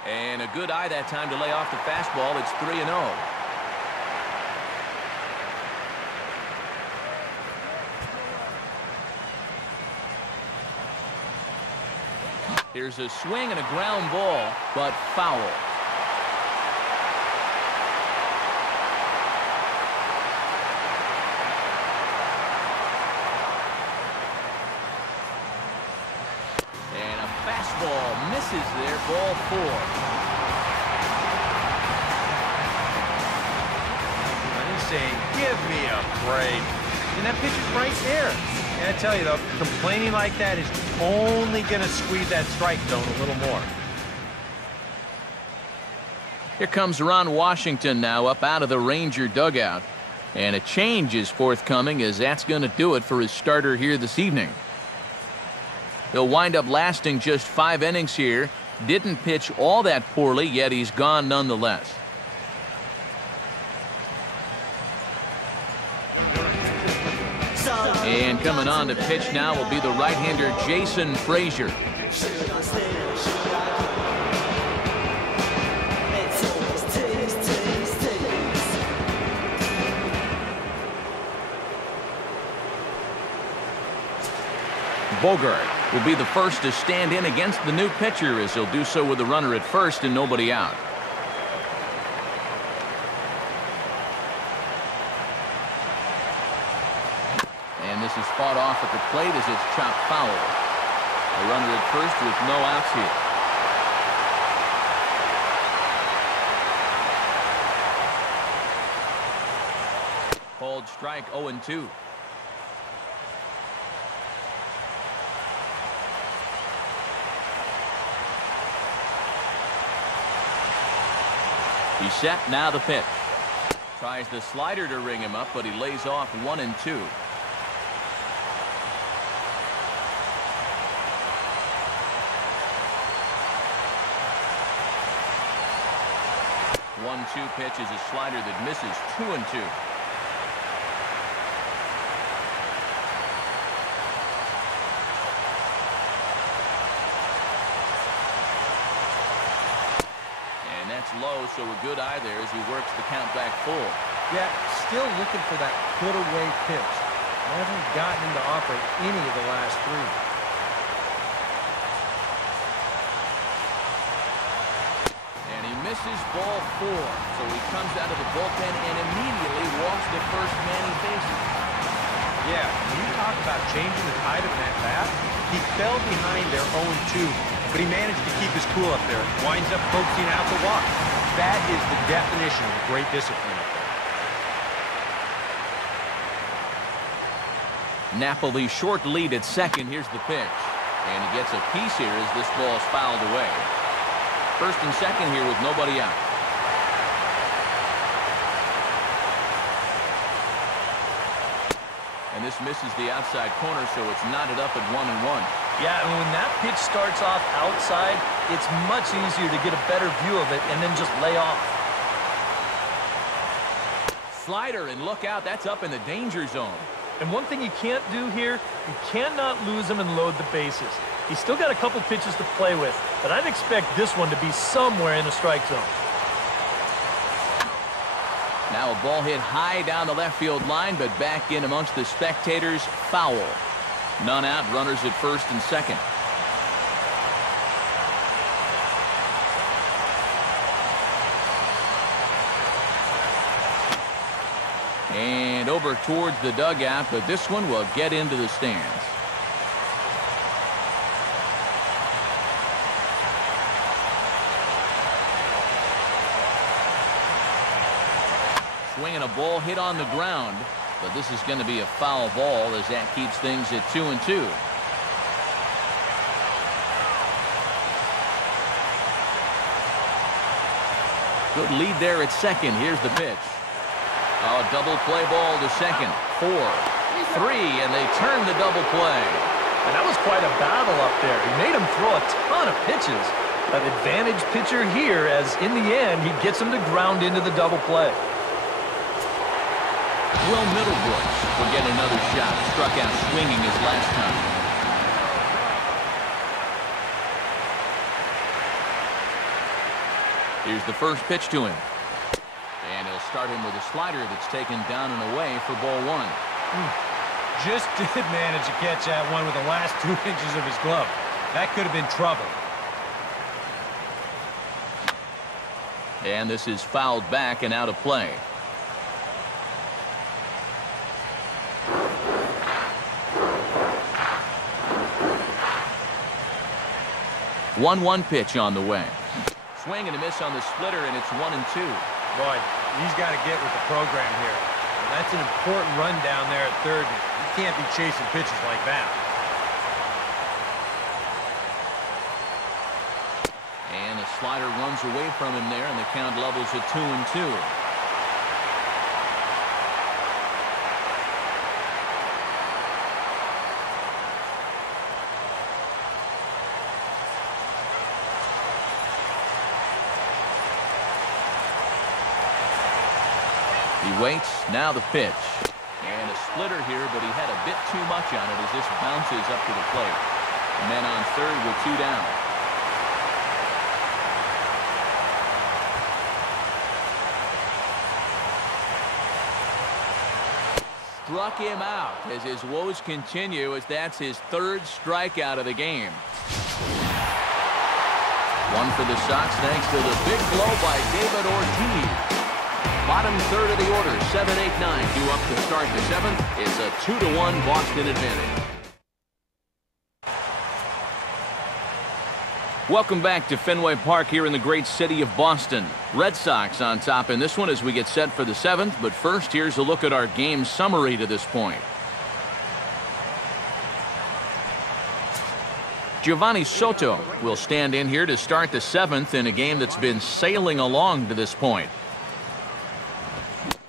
And a good eye that time to lay off the fastball. It's 3-0. Here's a swing and a ground ball, but foul. Fastball misses there, ball 4. He's saying, give me a break. And that pitch is right there. And I tell you, though, complaining like that is only going to squeeze that strike zone a little more. Here comes Ron Washington now up out of the Ranger dugout. And a change is forthcoming, as that's going to do it for his starter here this evening. He'll wind up lasting just 5 innings here. Didn't pitch all that poorly, yet he's gone nonetheless. And coming on to pitch now will be the right-hander Jason Frazier. Bogart will be the first to stand in against the new pitcher, as he'll do so with a runner at first and nobody out. And this is fought off at the plate as it's chopped foul. A runner at first with no outs here. Called strike 0-2. He's set, now the pitch. Tries the slider to ring him up, but he lays off 1-2. One-two pitch is a slider that misses 2-2. Low, so a good eye there as he works the count back full. Yeah, still looking for that put-away pitch. Hasn't gotten him to offer any of the last three. And he misses ball 4, so he comes out of the bullpen and immediately walks the first man he faces. Yeah, when you talk about changing the tide of that bat, he fell behind there 0-2. But he managed to keep his cool up there. Winds up focusing out the walk. That is the definition of great discipline up there. Napoli short lead at second. Here's the pitch. And he gets a piece here as this ball is fouled away. First and second here with nobody out. And this misses the outside corner, so it's knotted up at 1-1. Yeah, and when that pitch starts off outside, it's much easier to get a better view of it and then just lay off. Slider, and look out, that's up in the danger zone. And one thing you can't do here, you cannot lose him and load the bases. He's still got a couple pitches to play with, but I'd expect this one to be somewhere in the strike zone. Now a ball hit high down the left field line, but back in amongst the spectators, foul. None out, runners at first and second. And over towards the dugout, but this one will get into the stands. Swinging a ball hit on the ground. But this is going to be a foul ball as that keeps things at 2-2. Good lead there at second. Here's the pitch. Oh, double play ball to second. 4, 3, and they turn the double play. And that was quite a battle up there. He made him throw a ton of pitches. An advantage pitcher here as in the end he gets him to ground into the double play. Will Middlebrooks will get another shot. Struck out swinging his last time. Here's the first pitch to him. And he'll start him with a slider that's taken down and away for ball 1. Just did manage to catch that one with the last 2 inches of his glove. That could have been trouble. And this is fouled back and out of play. 1-1 pitch on the way. Swing and a miss on the splitter, and it's 1-2. Boy, he's got to get with the program here. That's an important run down there at third. You can't be chasing pitches like that. And a slider runs away from him there, and the count levels at 2-2. He waits, now the pitch. And a splitter here, but he had a bit too much on it as this bounces up to the plate. Men on third with 2 down. Struck him out as his woes continue, as that's his 3rd strikeout of the game. One for the Sox thanks to the big blow by David Ortiz. Bottom third of the order, 7-8-9 due up to start the 7th. It's a 2-1 Boston advantage. Welcome back to Fenway Park here in the great city of Boston. Red Sox on top in this one as we get set for the 7th. But first, here's a look at our game summary to this point. Giovanni Soto will stand in here to start the 7th in a game that's been sailing along to this point.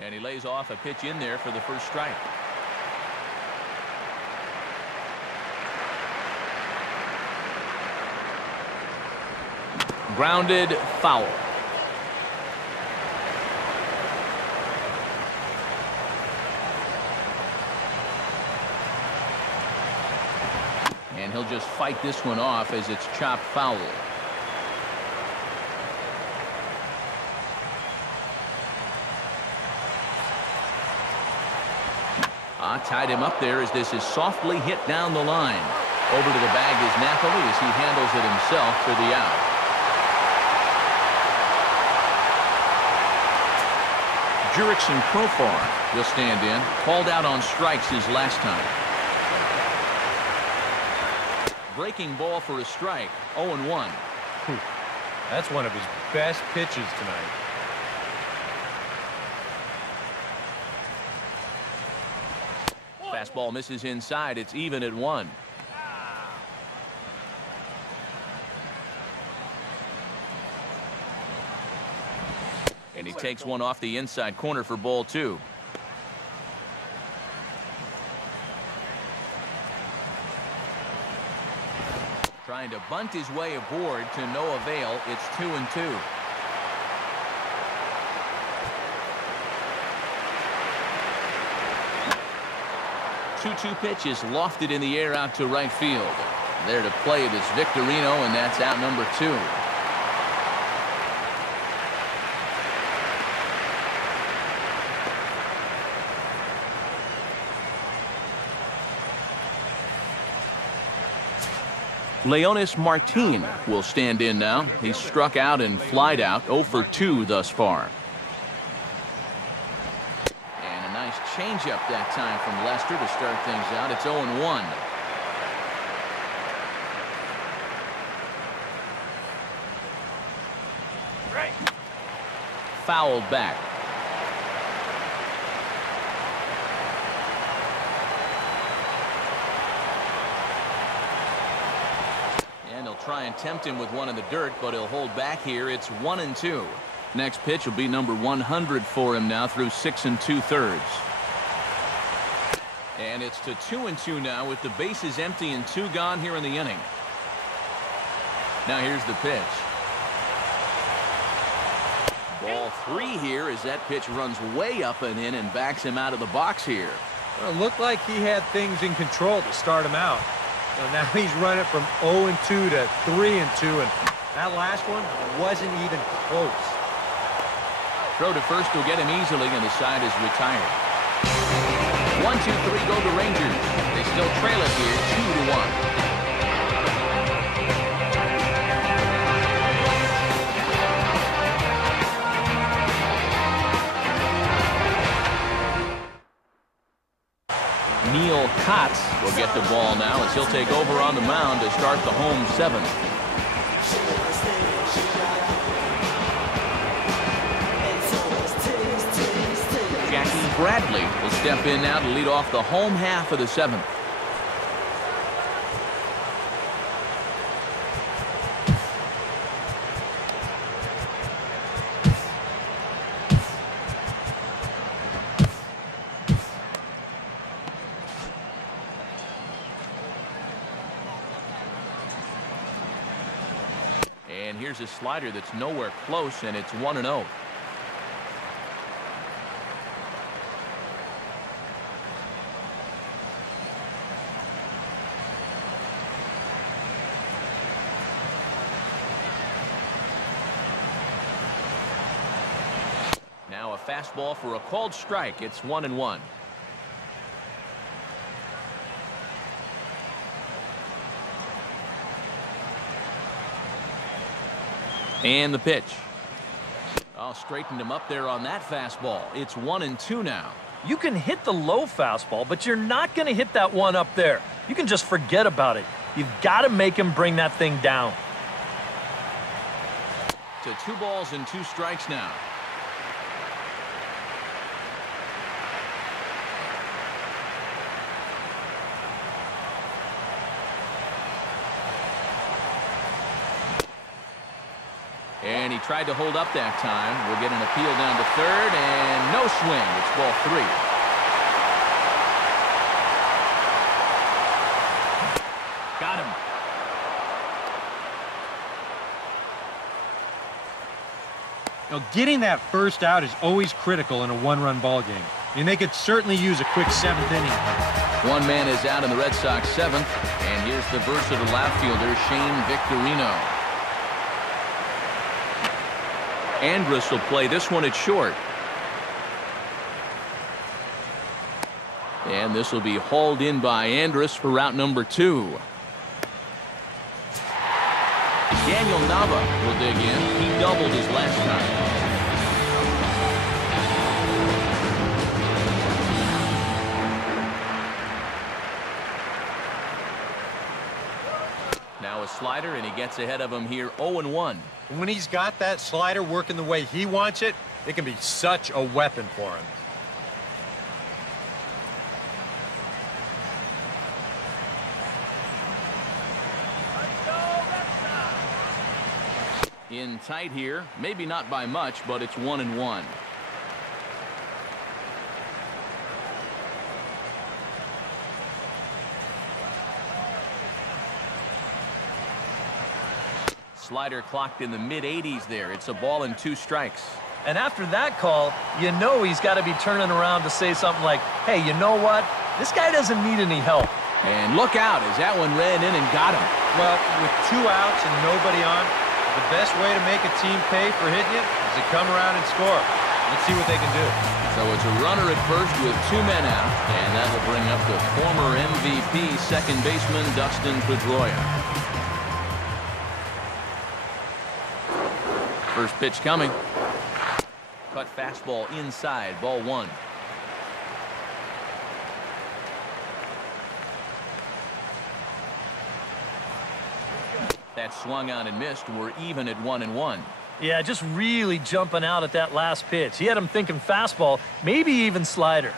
And he lays off a pitch in there for the first strike. Grounded foul. And he'll just fight this one off as it's chopped foul. Tied him up there as this is softly hit down the line. Over to the bag is Napoli as he handles it himself for the out. Jurickson Profar will stand in. Called out on strikes his last time. Breaking ball for a strike. 0-1. That's one of his best pitches tonight. Fastball misses inside. It's even at 1. And he takes one off the inside corner for ball 2. Trying to bunt his way aboard to no avail. It's 2-2. Two pitches lofted in the air out to right field. There to play it is Victorino, and that's out number 2. Leonis Martin will stand in now. He's struck out and flied out. 0 for 2 thus far. And a nice changeup that time from Lester to start things out. It's 0-1. Right. Fouled back. Try and tempt him with one in the dirt, but he'll hold back here. It's 1-2. Next pitch will be number 100 for him now through 6 2/3. And it's to 2-2 now with the bases empty and 2 gone here in the inning. Now here's the pitch. Ball 3 here as that pitch runs way up and in and backs him out of the box here. Well, it looked like he had things in control to start him out. So now he's running from 0-2 to 3-2, and that last one wasn't even close. Throw to first will get him easily, and the side is retired. 1-2-3 go the Rangers. They still trail it here 2-1. Neil Kotz will get the ball now as he'll take over on the mound to start the home 7th. Jackie Bradley will step in now to lead off the home half of the 7th. And here's a slider that's nowhere close, and it's 1-0. Now a fastball for a called strike. It's 1-1. And the pitch. Oh, straightened him up there on that fastball. It's 1-2 now. You can hit the low fastball, but you're not going to hit that one up there. You can just forget about it. You've got to make him bring that thing down. To 2 balls and 2 strikes now. And he tried to hold up that time. We'll get an appeal down to third, and no swing. It's ball 3. Got him. Now, getting that first out is always critical in a one-run ball game. I mean, they could certainly use a quick 7th inning. One man is out in the Red Sox 7th, and here's the versatile outfielder, Shane Victorino. Andrus will play this one at short. And this will be hauled in by Andrus for route number 2. Daniel Nava will dig in. He doubled his last time. Now a slider, and he gets ahead of him here 0-1. When he's got that slider working the way he wants it, it can be such a weapon for him. In tight here, maybe not by much, but it's 1-1. Slider clocked in the mid-80s there. It's a ball and 2 strikes. And after that call, you know he's got to be turning around to say something like, hey, you know what? This guy doesn't need any help. And look out as that one ran in and got him. Well, with 2 outs and nobody on, the best way to make a team pay for hitting it is to come around and score. Let's see what they can do. So it's a runner at first with 2 men out, and that'll bring up the former MVP second baseman Dustin Pedroia. First pitch coming. Cut fastball inside, ball 1. That swung on and missed. We're even at 1-1. Yeah, just really jumping out at that last pitch. He had him thinking fastball, maybe even slider.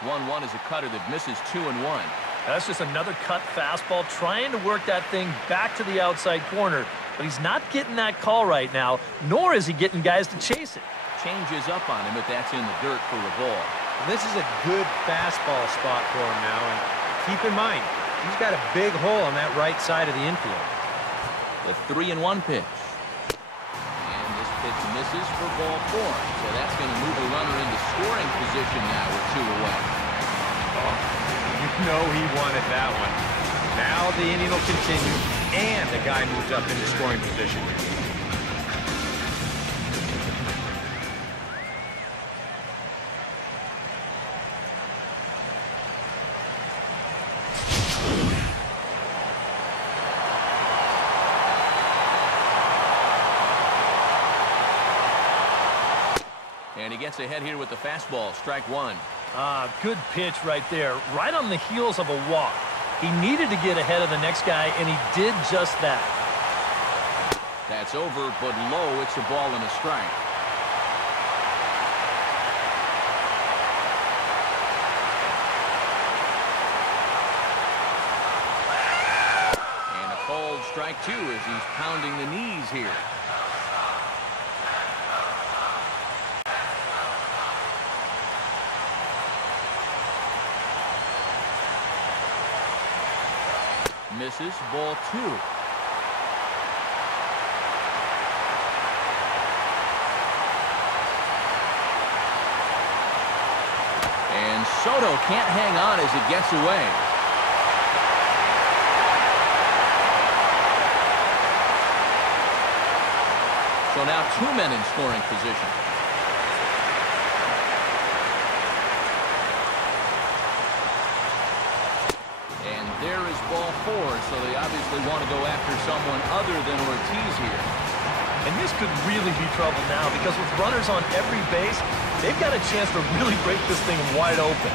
1-1 is a cutter that misses 2-1. That's just another cut fastball, trying to work that thing back to the outside corner. But he's not getting that call right now, nor is he getting guys to chase it. Changes up on him, but that's in the dirt for a ball. This is a good fastball spot for him now, and keep in mind, he's got a big hole on that right side of the infield. The 3-1 pitch. And this pitch misses for ball 4. So that's going to move a runner into scoring position now with 2 away. Oh, you know he wanted that one. Now the inning will continue, and the guy moves up into scoring position. And he gets ahead here with the fastball, strike 1. Good pitch right there, right on the heels of a walk. He needed to get ahead of the next guy, and he did just that. That's over, but low. It's a ball and a strike. And a called strike 2 as he's pounding the knees here. Misses, ball 2. And Soto can't hang on as it gets away. So now 2 men in scoring position. There is ball 4, so they obviously want to go after someone other than Ortiz here. And this could really be trouble now, because with runners on every base, they've got a chance to really break this thing wide open.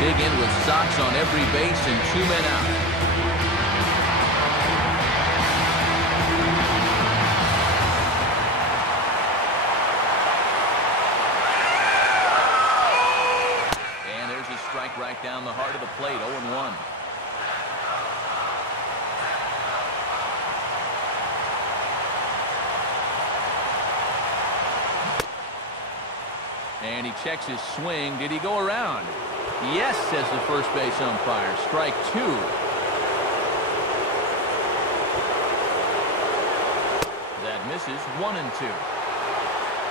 dig in with Sox on every base and 2 men out. Strike right down the heart of the plate, 0-1. And he checks his swing. Did he go around? Yes, says the first base umpire. Strike 2. That misses, 1-2.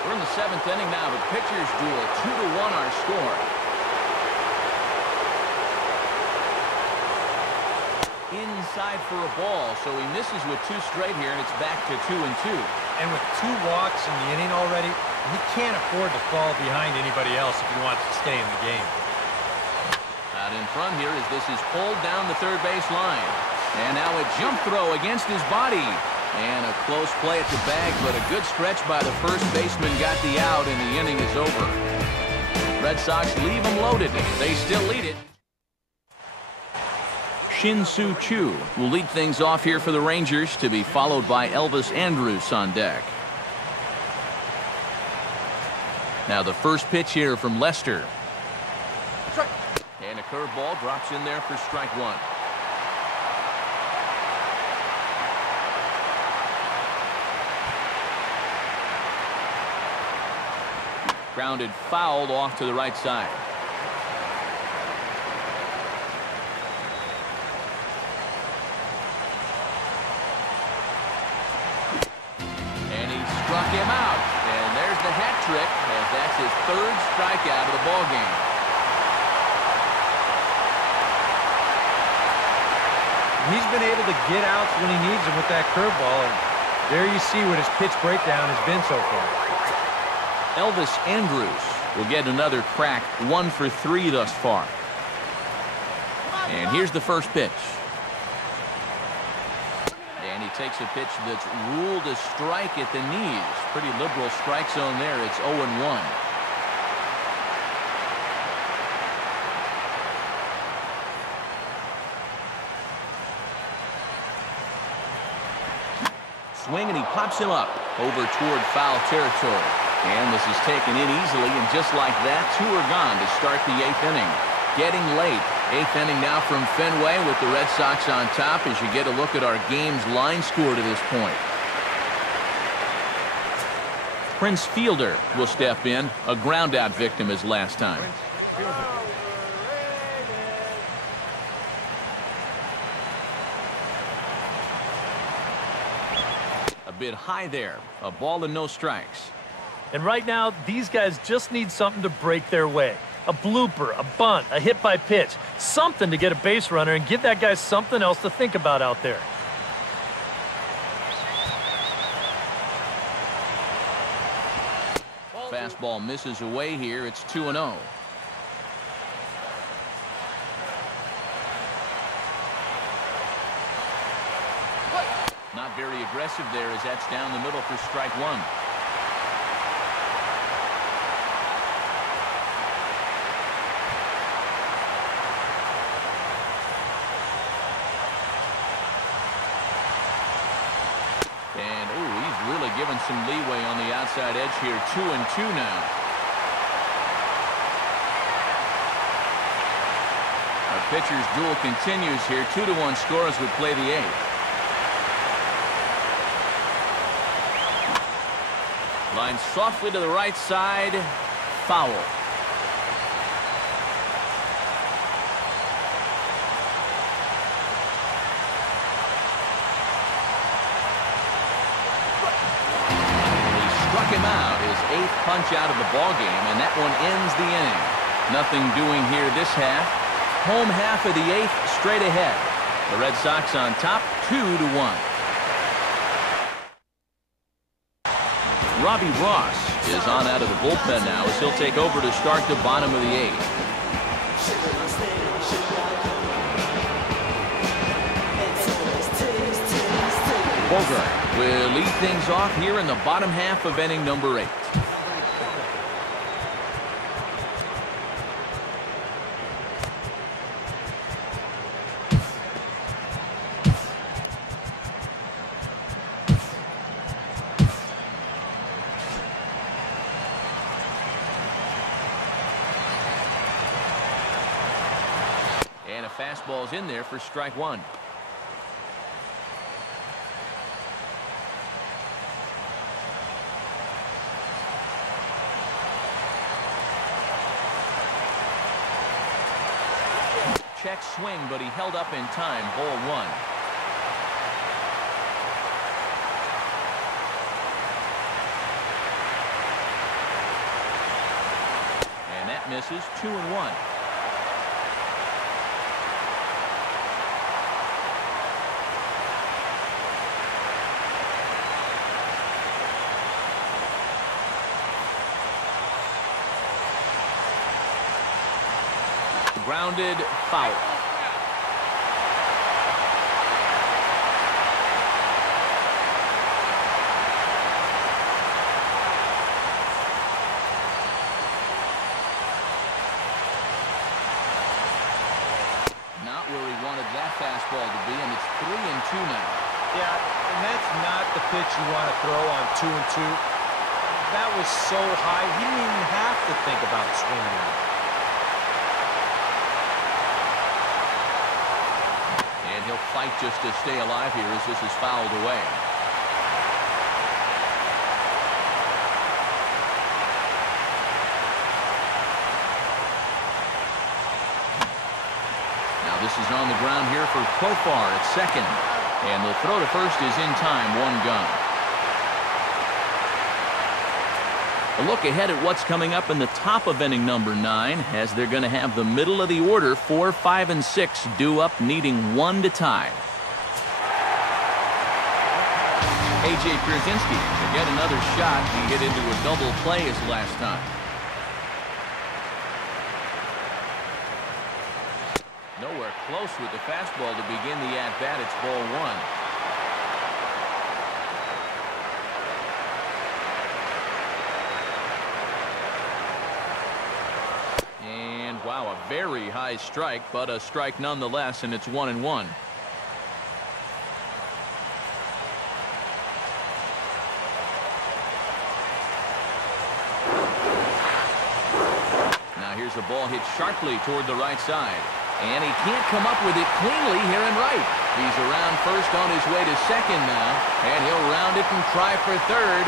We're in the 7th inning now. The pitchers duel, 2-1 our score. Inside for a ball, so he misses with 2 straight here, and it's back to 2-2. And with 2 walks in the inning already, he can't afford to fall behind anybody else if he wants to stay in the game. Out in front here as this is pulled down the third base line. And now a jump throw against his body. And a close play at the bag, but a good stretch by the first baseman got the out, and the inning is over. Red Sox leave them loaded. They still lead it. Shin-Soo Choo will lead things off here for the Rangers, to be followed by Elvis Andrus on deck. Now the first pitch here from Lester. And a curveball drops in there for strike 1. Grounded fouled off to the right side. Struck him out, and there's the hat trick, as that's his 3rd strikeout of the ball game. He's been able to get outs when he needs them with that curveball, and there you see what his pitch breakdown has been so far. Elvis Andrus will get another crack, 1 for 3 thus far. And here's the first pitch. And he takes a pitch that's ruled a strike at the knees. Pretty liberal strike zone there. It's 0-1. Swing, and he pops him up over toward foul territory. And this is taken in easily, and just like that, 2 are gone to start the 8th inning. Getting late. 8th inning now from Fenway with the Red Sox on top as you get a look at our game's line score to this point. Prince Fielder will step in, a ground-out victim as last time. A bit high there. A ball and no strikes. And right now, these guys just need something to break their way. A blooper, a bunt, a hit by pitch, something to get a base runner and give that guy something else to think about out there. Fastball misses away here. It's 2-0. Not very aggressive there as that's down the middle for strike 1. Given some leeway on the outside edge here. 2-2 now. Our pitcher's duel continues here. 2-1 score as we play the 8th. Line softly to the right side. Foul. Him out, his 8th punch out of the ball game, and that one ends the inning. Nothing doing here this half. Home half of the 8th straight ahead. The Red Sox on top, 2-1. Robbie Ross is on out of the bullpen now as he'll take over to start the bottom of the 8th. Bogart will lead things off here in the bottom half of inning number 8. a fastball's in there for strike one. Check swing, but he held up in time. Ball one. And that misses. 2-1. Grounded, foul. Not where he wanted that fastball to be, and it's 3-2 now. Yeah, and that's not the pitch you want to throw on 2-2. That was so high, he didn't even have to think about swinging it. And he'll fight just to stay alive here as this is fouled away. Now this is on the ground here for Profar at second. And the throw to first is in time, one gone. A look ahead at what's coming up in the top of inning number 9, as they're going to have the middle of the order, 4, 5, and 6 due up, needing 1 to tie. A.J. Pierzynski to get another shot. He hit into a double play his last time. Nowhere close with the fastball to begin the at-bat. It's ball one. Wow, a very high strike, but a strike nonetheless, and it's 1-1. Now here's a ball hit sharply toward the right side, and he can't come up with it cleanly here in right. He's around first on his way to second now, and he'll round it and try for third.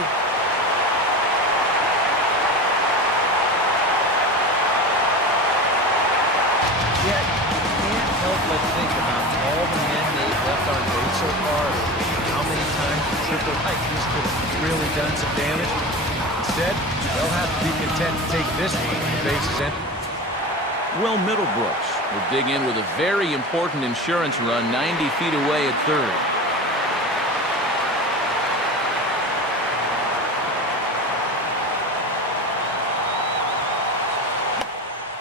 But think about all the men they've left on base so far, how many times the triple like this could have really done some damage. Instead, they'll have to be content to take this one when the base is empty. Will Middlebrooks will dig in with a very important insurance run 90 feet away at third.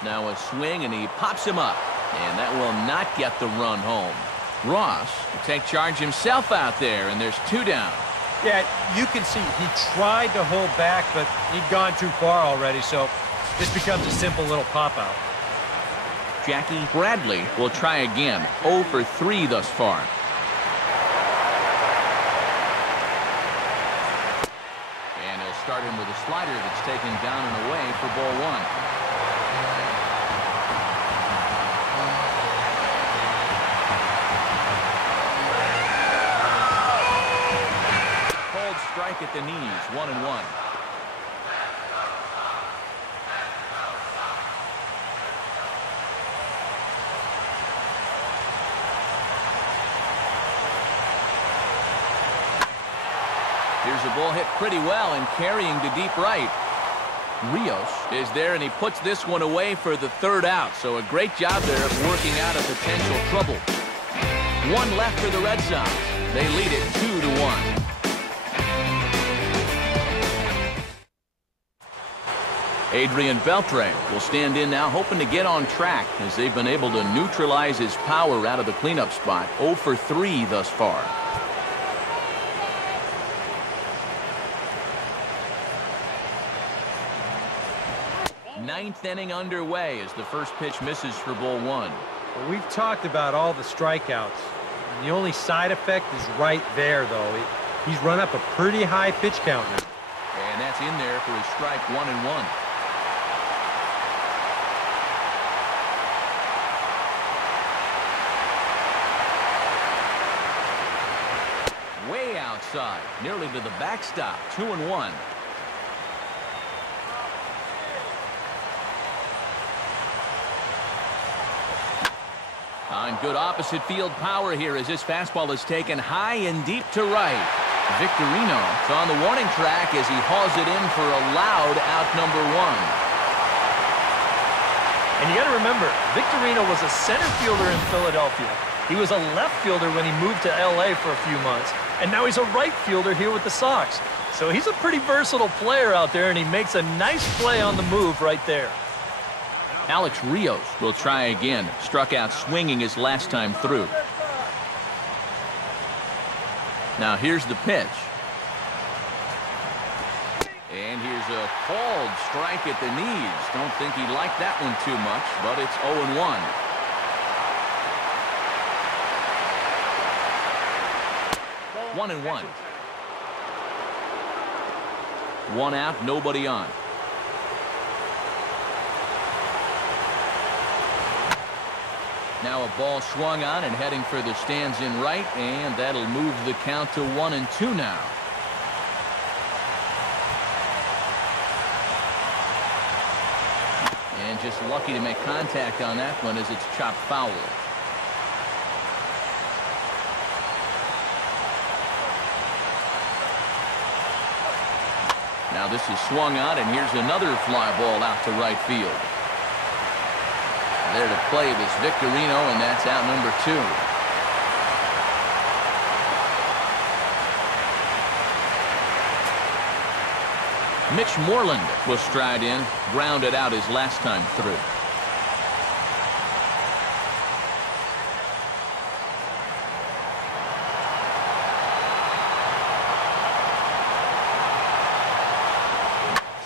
Now a swing, and he pops him up. And that will not get the run home. Ross will take charge himself out there, and there's 2 down. Yeah, you can see he tried to hold back, but he'd gone too far already, so this becomes a simple little pop-out. Jackie Bradley will try again. 0 for 3 thus far. And he'll start him with a slider that's taken down and away for ball one. Strike at the knees, 1-1. Here's a ball hit pretty well and carrying to deep right. Rios is there, and he puts this one away for the third out. So a great job there of working out a potential trouble. 1 left for the Red Sox. They lead it 2-1. Adrian Beltre will stand in now, hoping to get on track as they've been able to neutralize his power out of the cleanup spot. 0 for 3 thus far. Ninth inning underway as the first pitch misses for ball one. Well, we've talked about all the strikeouts. And the only side effect is right there, though. He's run up a pretty high pitch count now. And that's in there for his strike 1-1. side, nearly to the backstop. 2-1. On good opposite field power here as this fastball is taken high and deep to right. Victorino is on the warning track as he hauls it in for a loud out number 1. And you got to remember, Victorino was a center fielder in Philadelphia. He was a left fielder when he moved to L.A. for a few months. And now he's a right fielder here with the Sox. So he's a pretty versatile player out there, and he makes a nice play on the move right there. Alex Rios will try again. Struck out swinging his last time through. Now here's the pitch. And here's a called strike at the knees. Don't think he liked that one too much, but it's 0-1. One and one. One out, nobody on. Now a ball swung on and heading for the stands in right, and that'll move the count to 1-2 now. And just lucky to make contact on that one as it's chopped foul. Now this is swung on, and here's another fly ball out to right field. There to play is Victorino, and that's out number 2. Mitch Moreland will stride in, grounded out his last time through.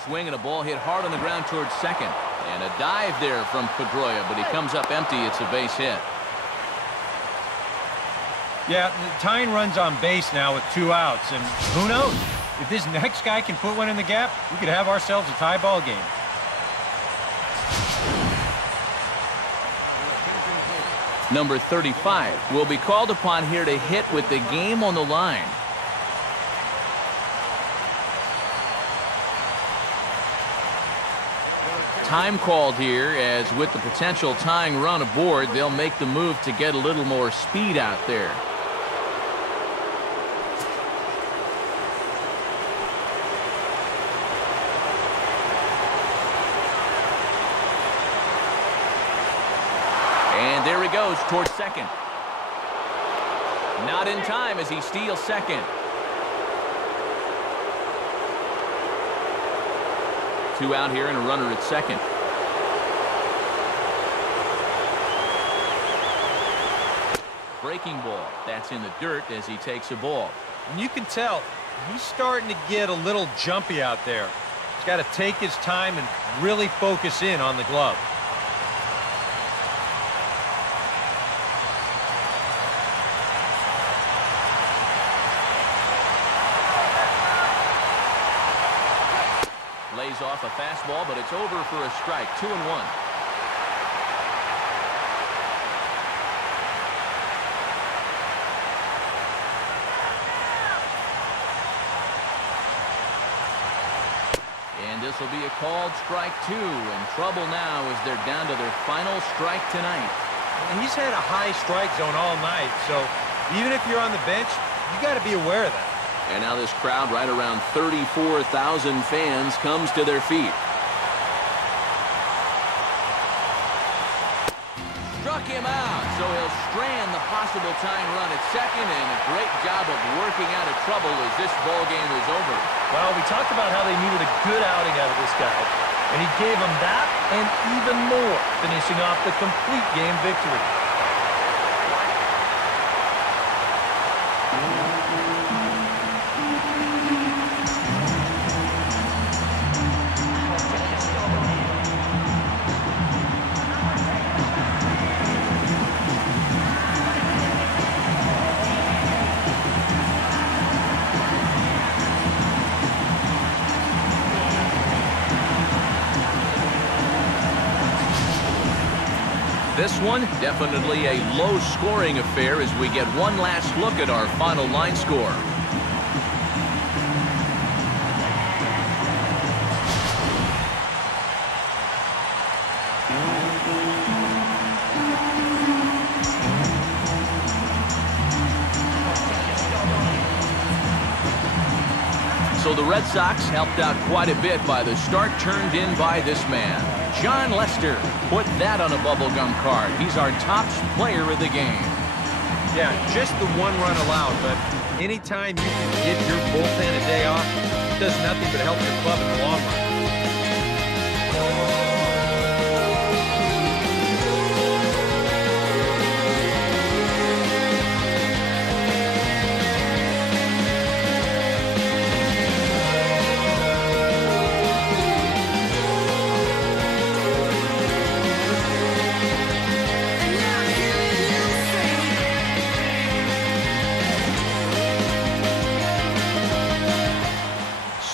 Swing and a ball hit hard on the ground towards second. And a dive there from Pedroia, but he comes up empty. It's a base hit. Yeah, tying runs on base now with 2 outs, and who knows? If this next guy can put one in the gap, we could have ourselves a tie ball game. Number 35 will be called upon here to hit with the game on the line. Time called here, as with the potential tying run aboard, they'll make the move to get a little more speed out there. And there he goes towards second. Not in time as he steals second. 2 out here and a runner at second. Breaking ball. That's in the dirt as he takes a ball. And you can tell he's starting to get a little jumpy out there. He's got to take his time and really focus in on the glove. Lays off a fastball, but it's over for a strike. 2-1. And this will be a called strike 2. In trouble now as they're down to their final strike tonight. And he's had a high strike zone all night, so even if you're on the bench, you got to be aware of that. And now this crowd, right around 34,000 fans, comes to their feet. Struck him out, so he'll strand the possible tying run at second, and a great job of working out of trouble as this ball game was over. Well, we talked about how they needed a good outing out of this guy, and he gave them that and even more, finishing off the complete game victory. This one, definitely a low-scoring affair as we get one last look at our final line score. So the Red Sox helped out quite a bit by the start turned in by this man. Jon Lester, put that on a bubblegum card. He's our top player of the game. Yeah, just the one run allowed, but anytime you can give your bullpen a day off, it does nothing but help your club in the long run.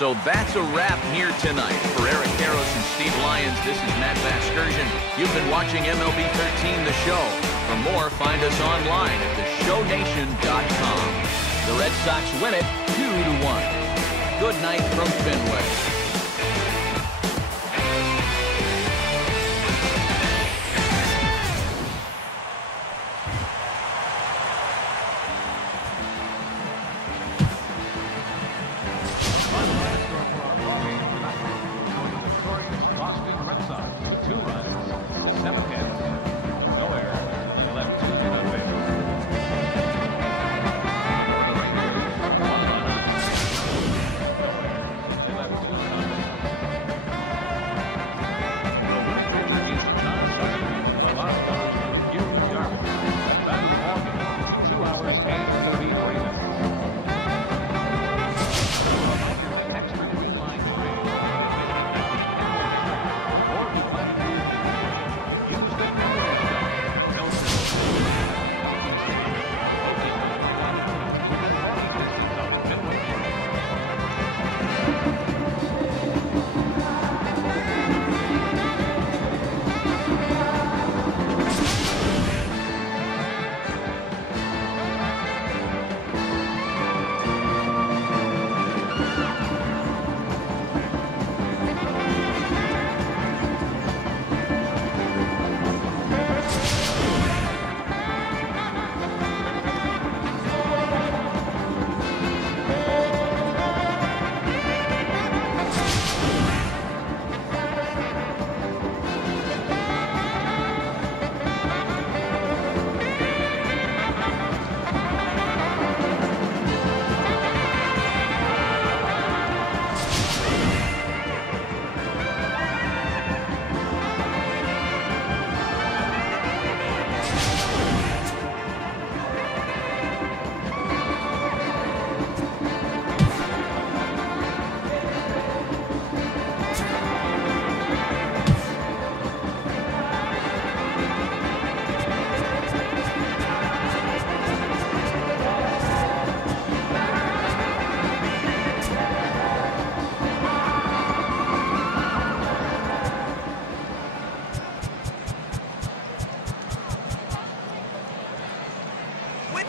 So that's a wrap here tonight. For Eric Karros and Steve Lyons, this is Matt Vasgersian. You've been watching MLB 13 The Show. For more, find us online at theshownation.com. The Red Sox win it 2-1. Good night from Fenway. Wait,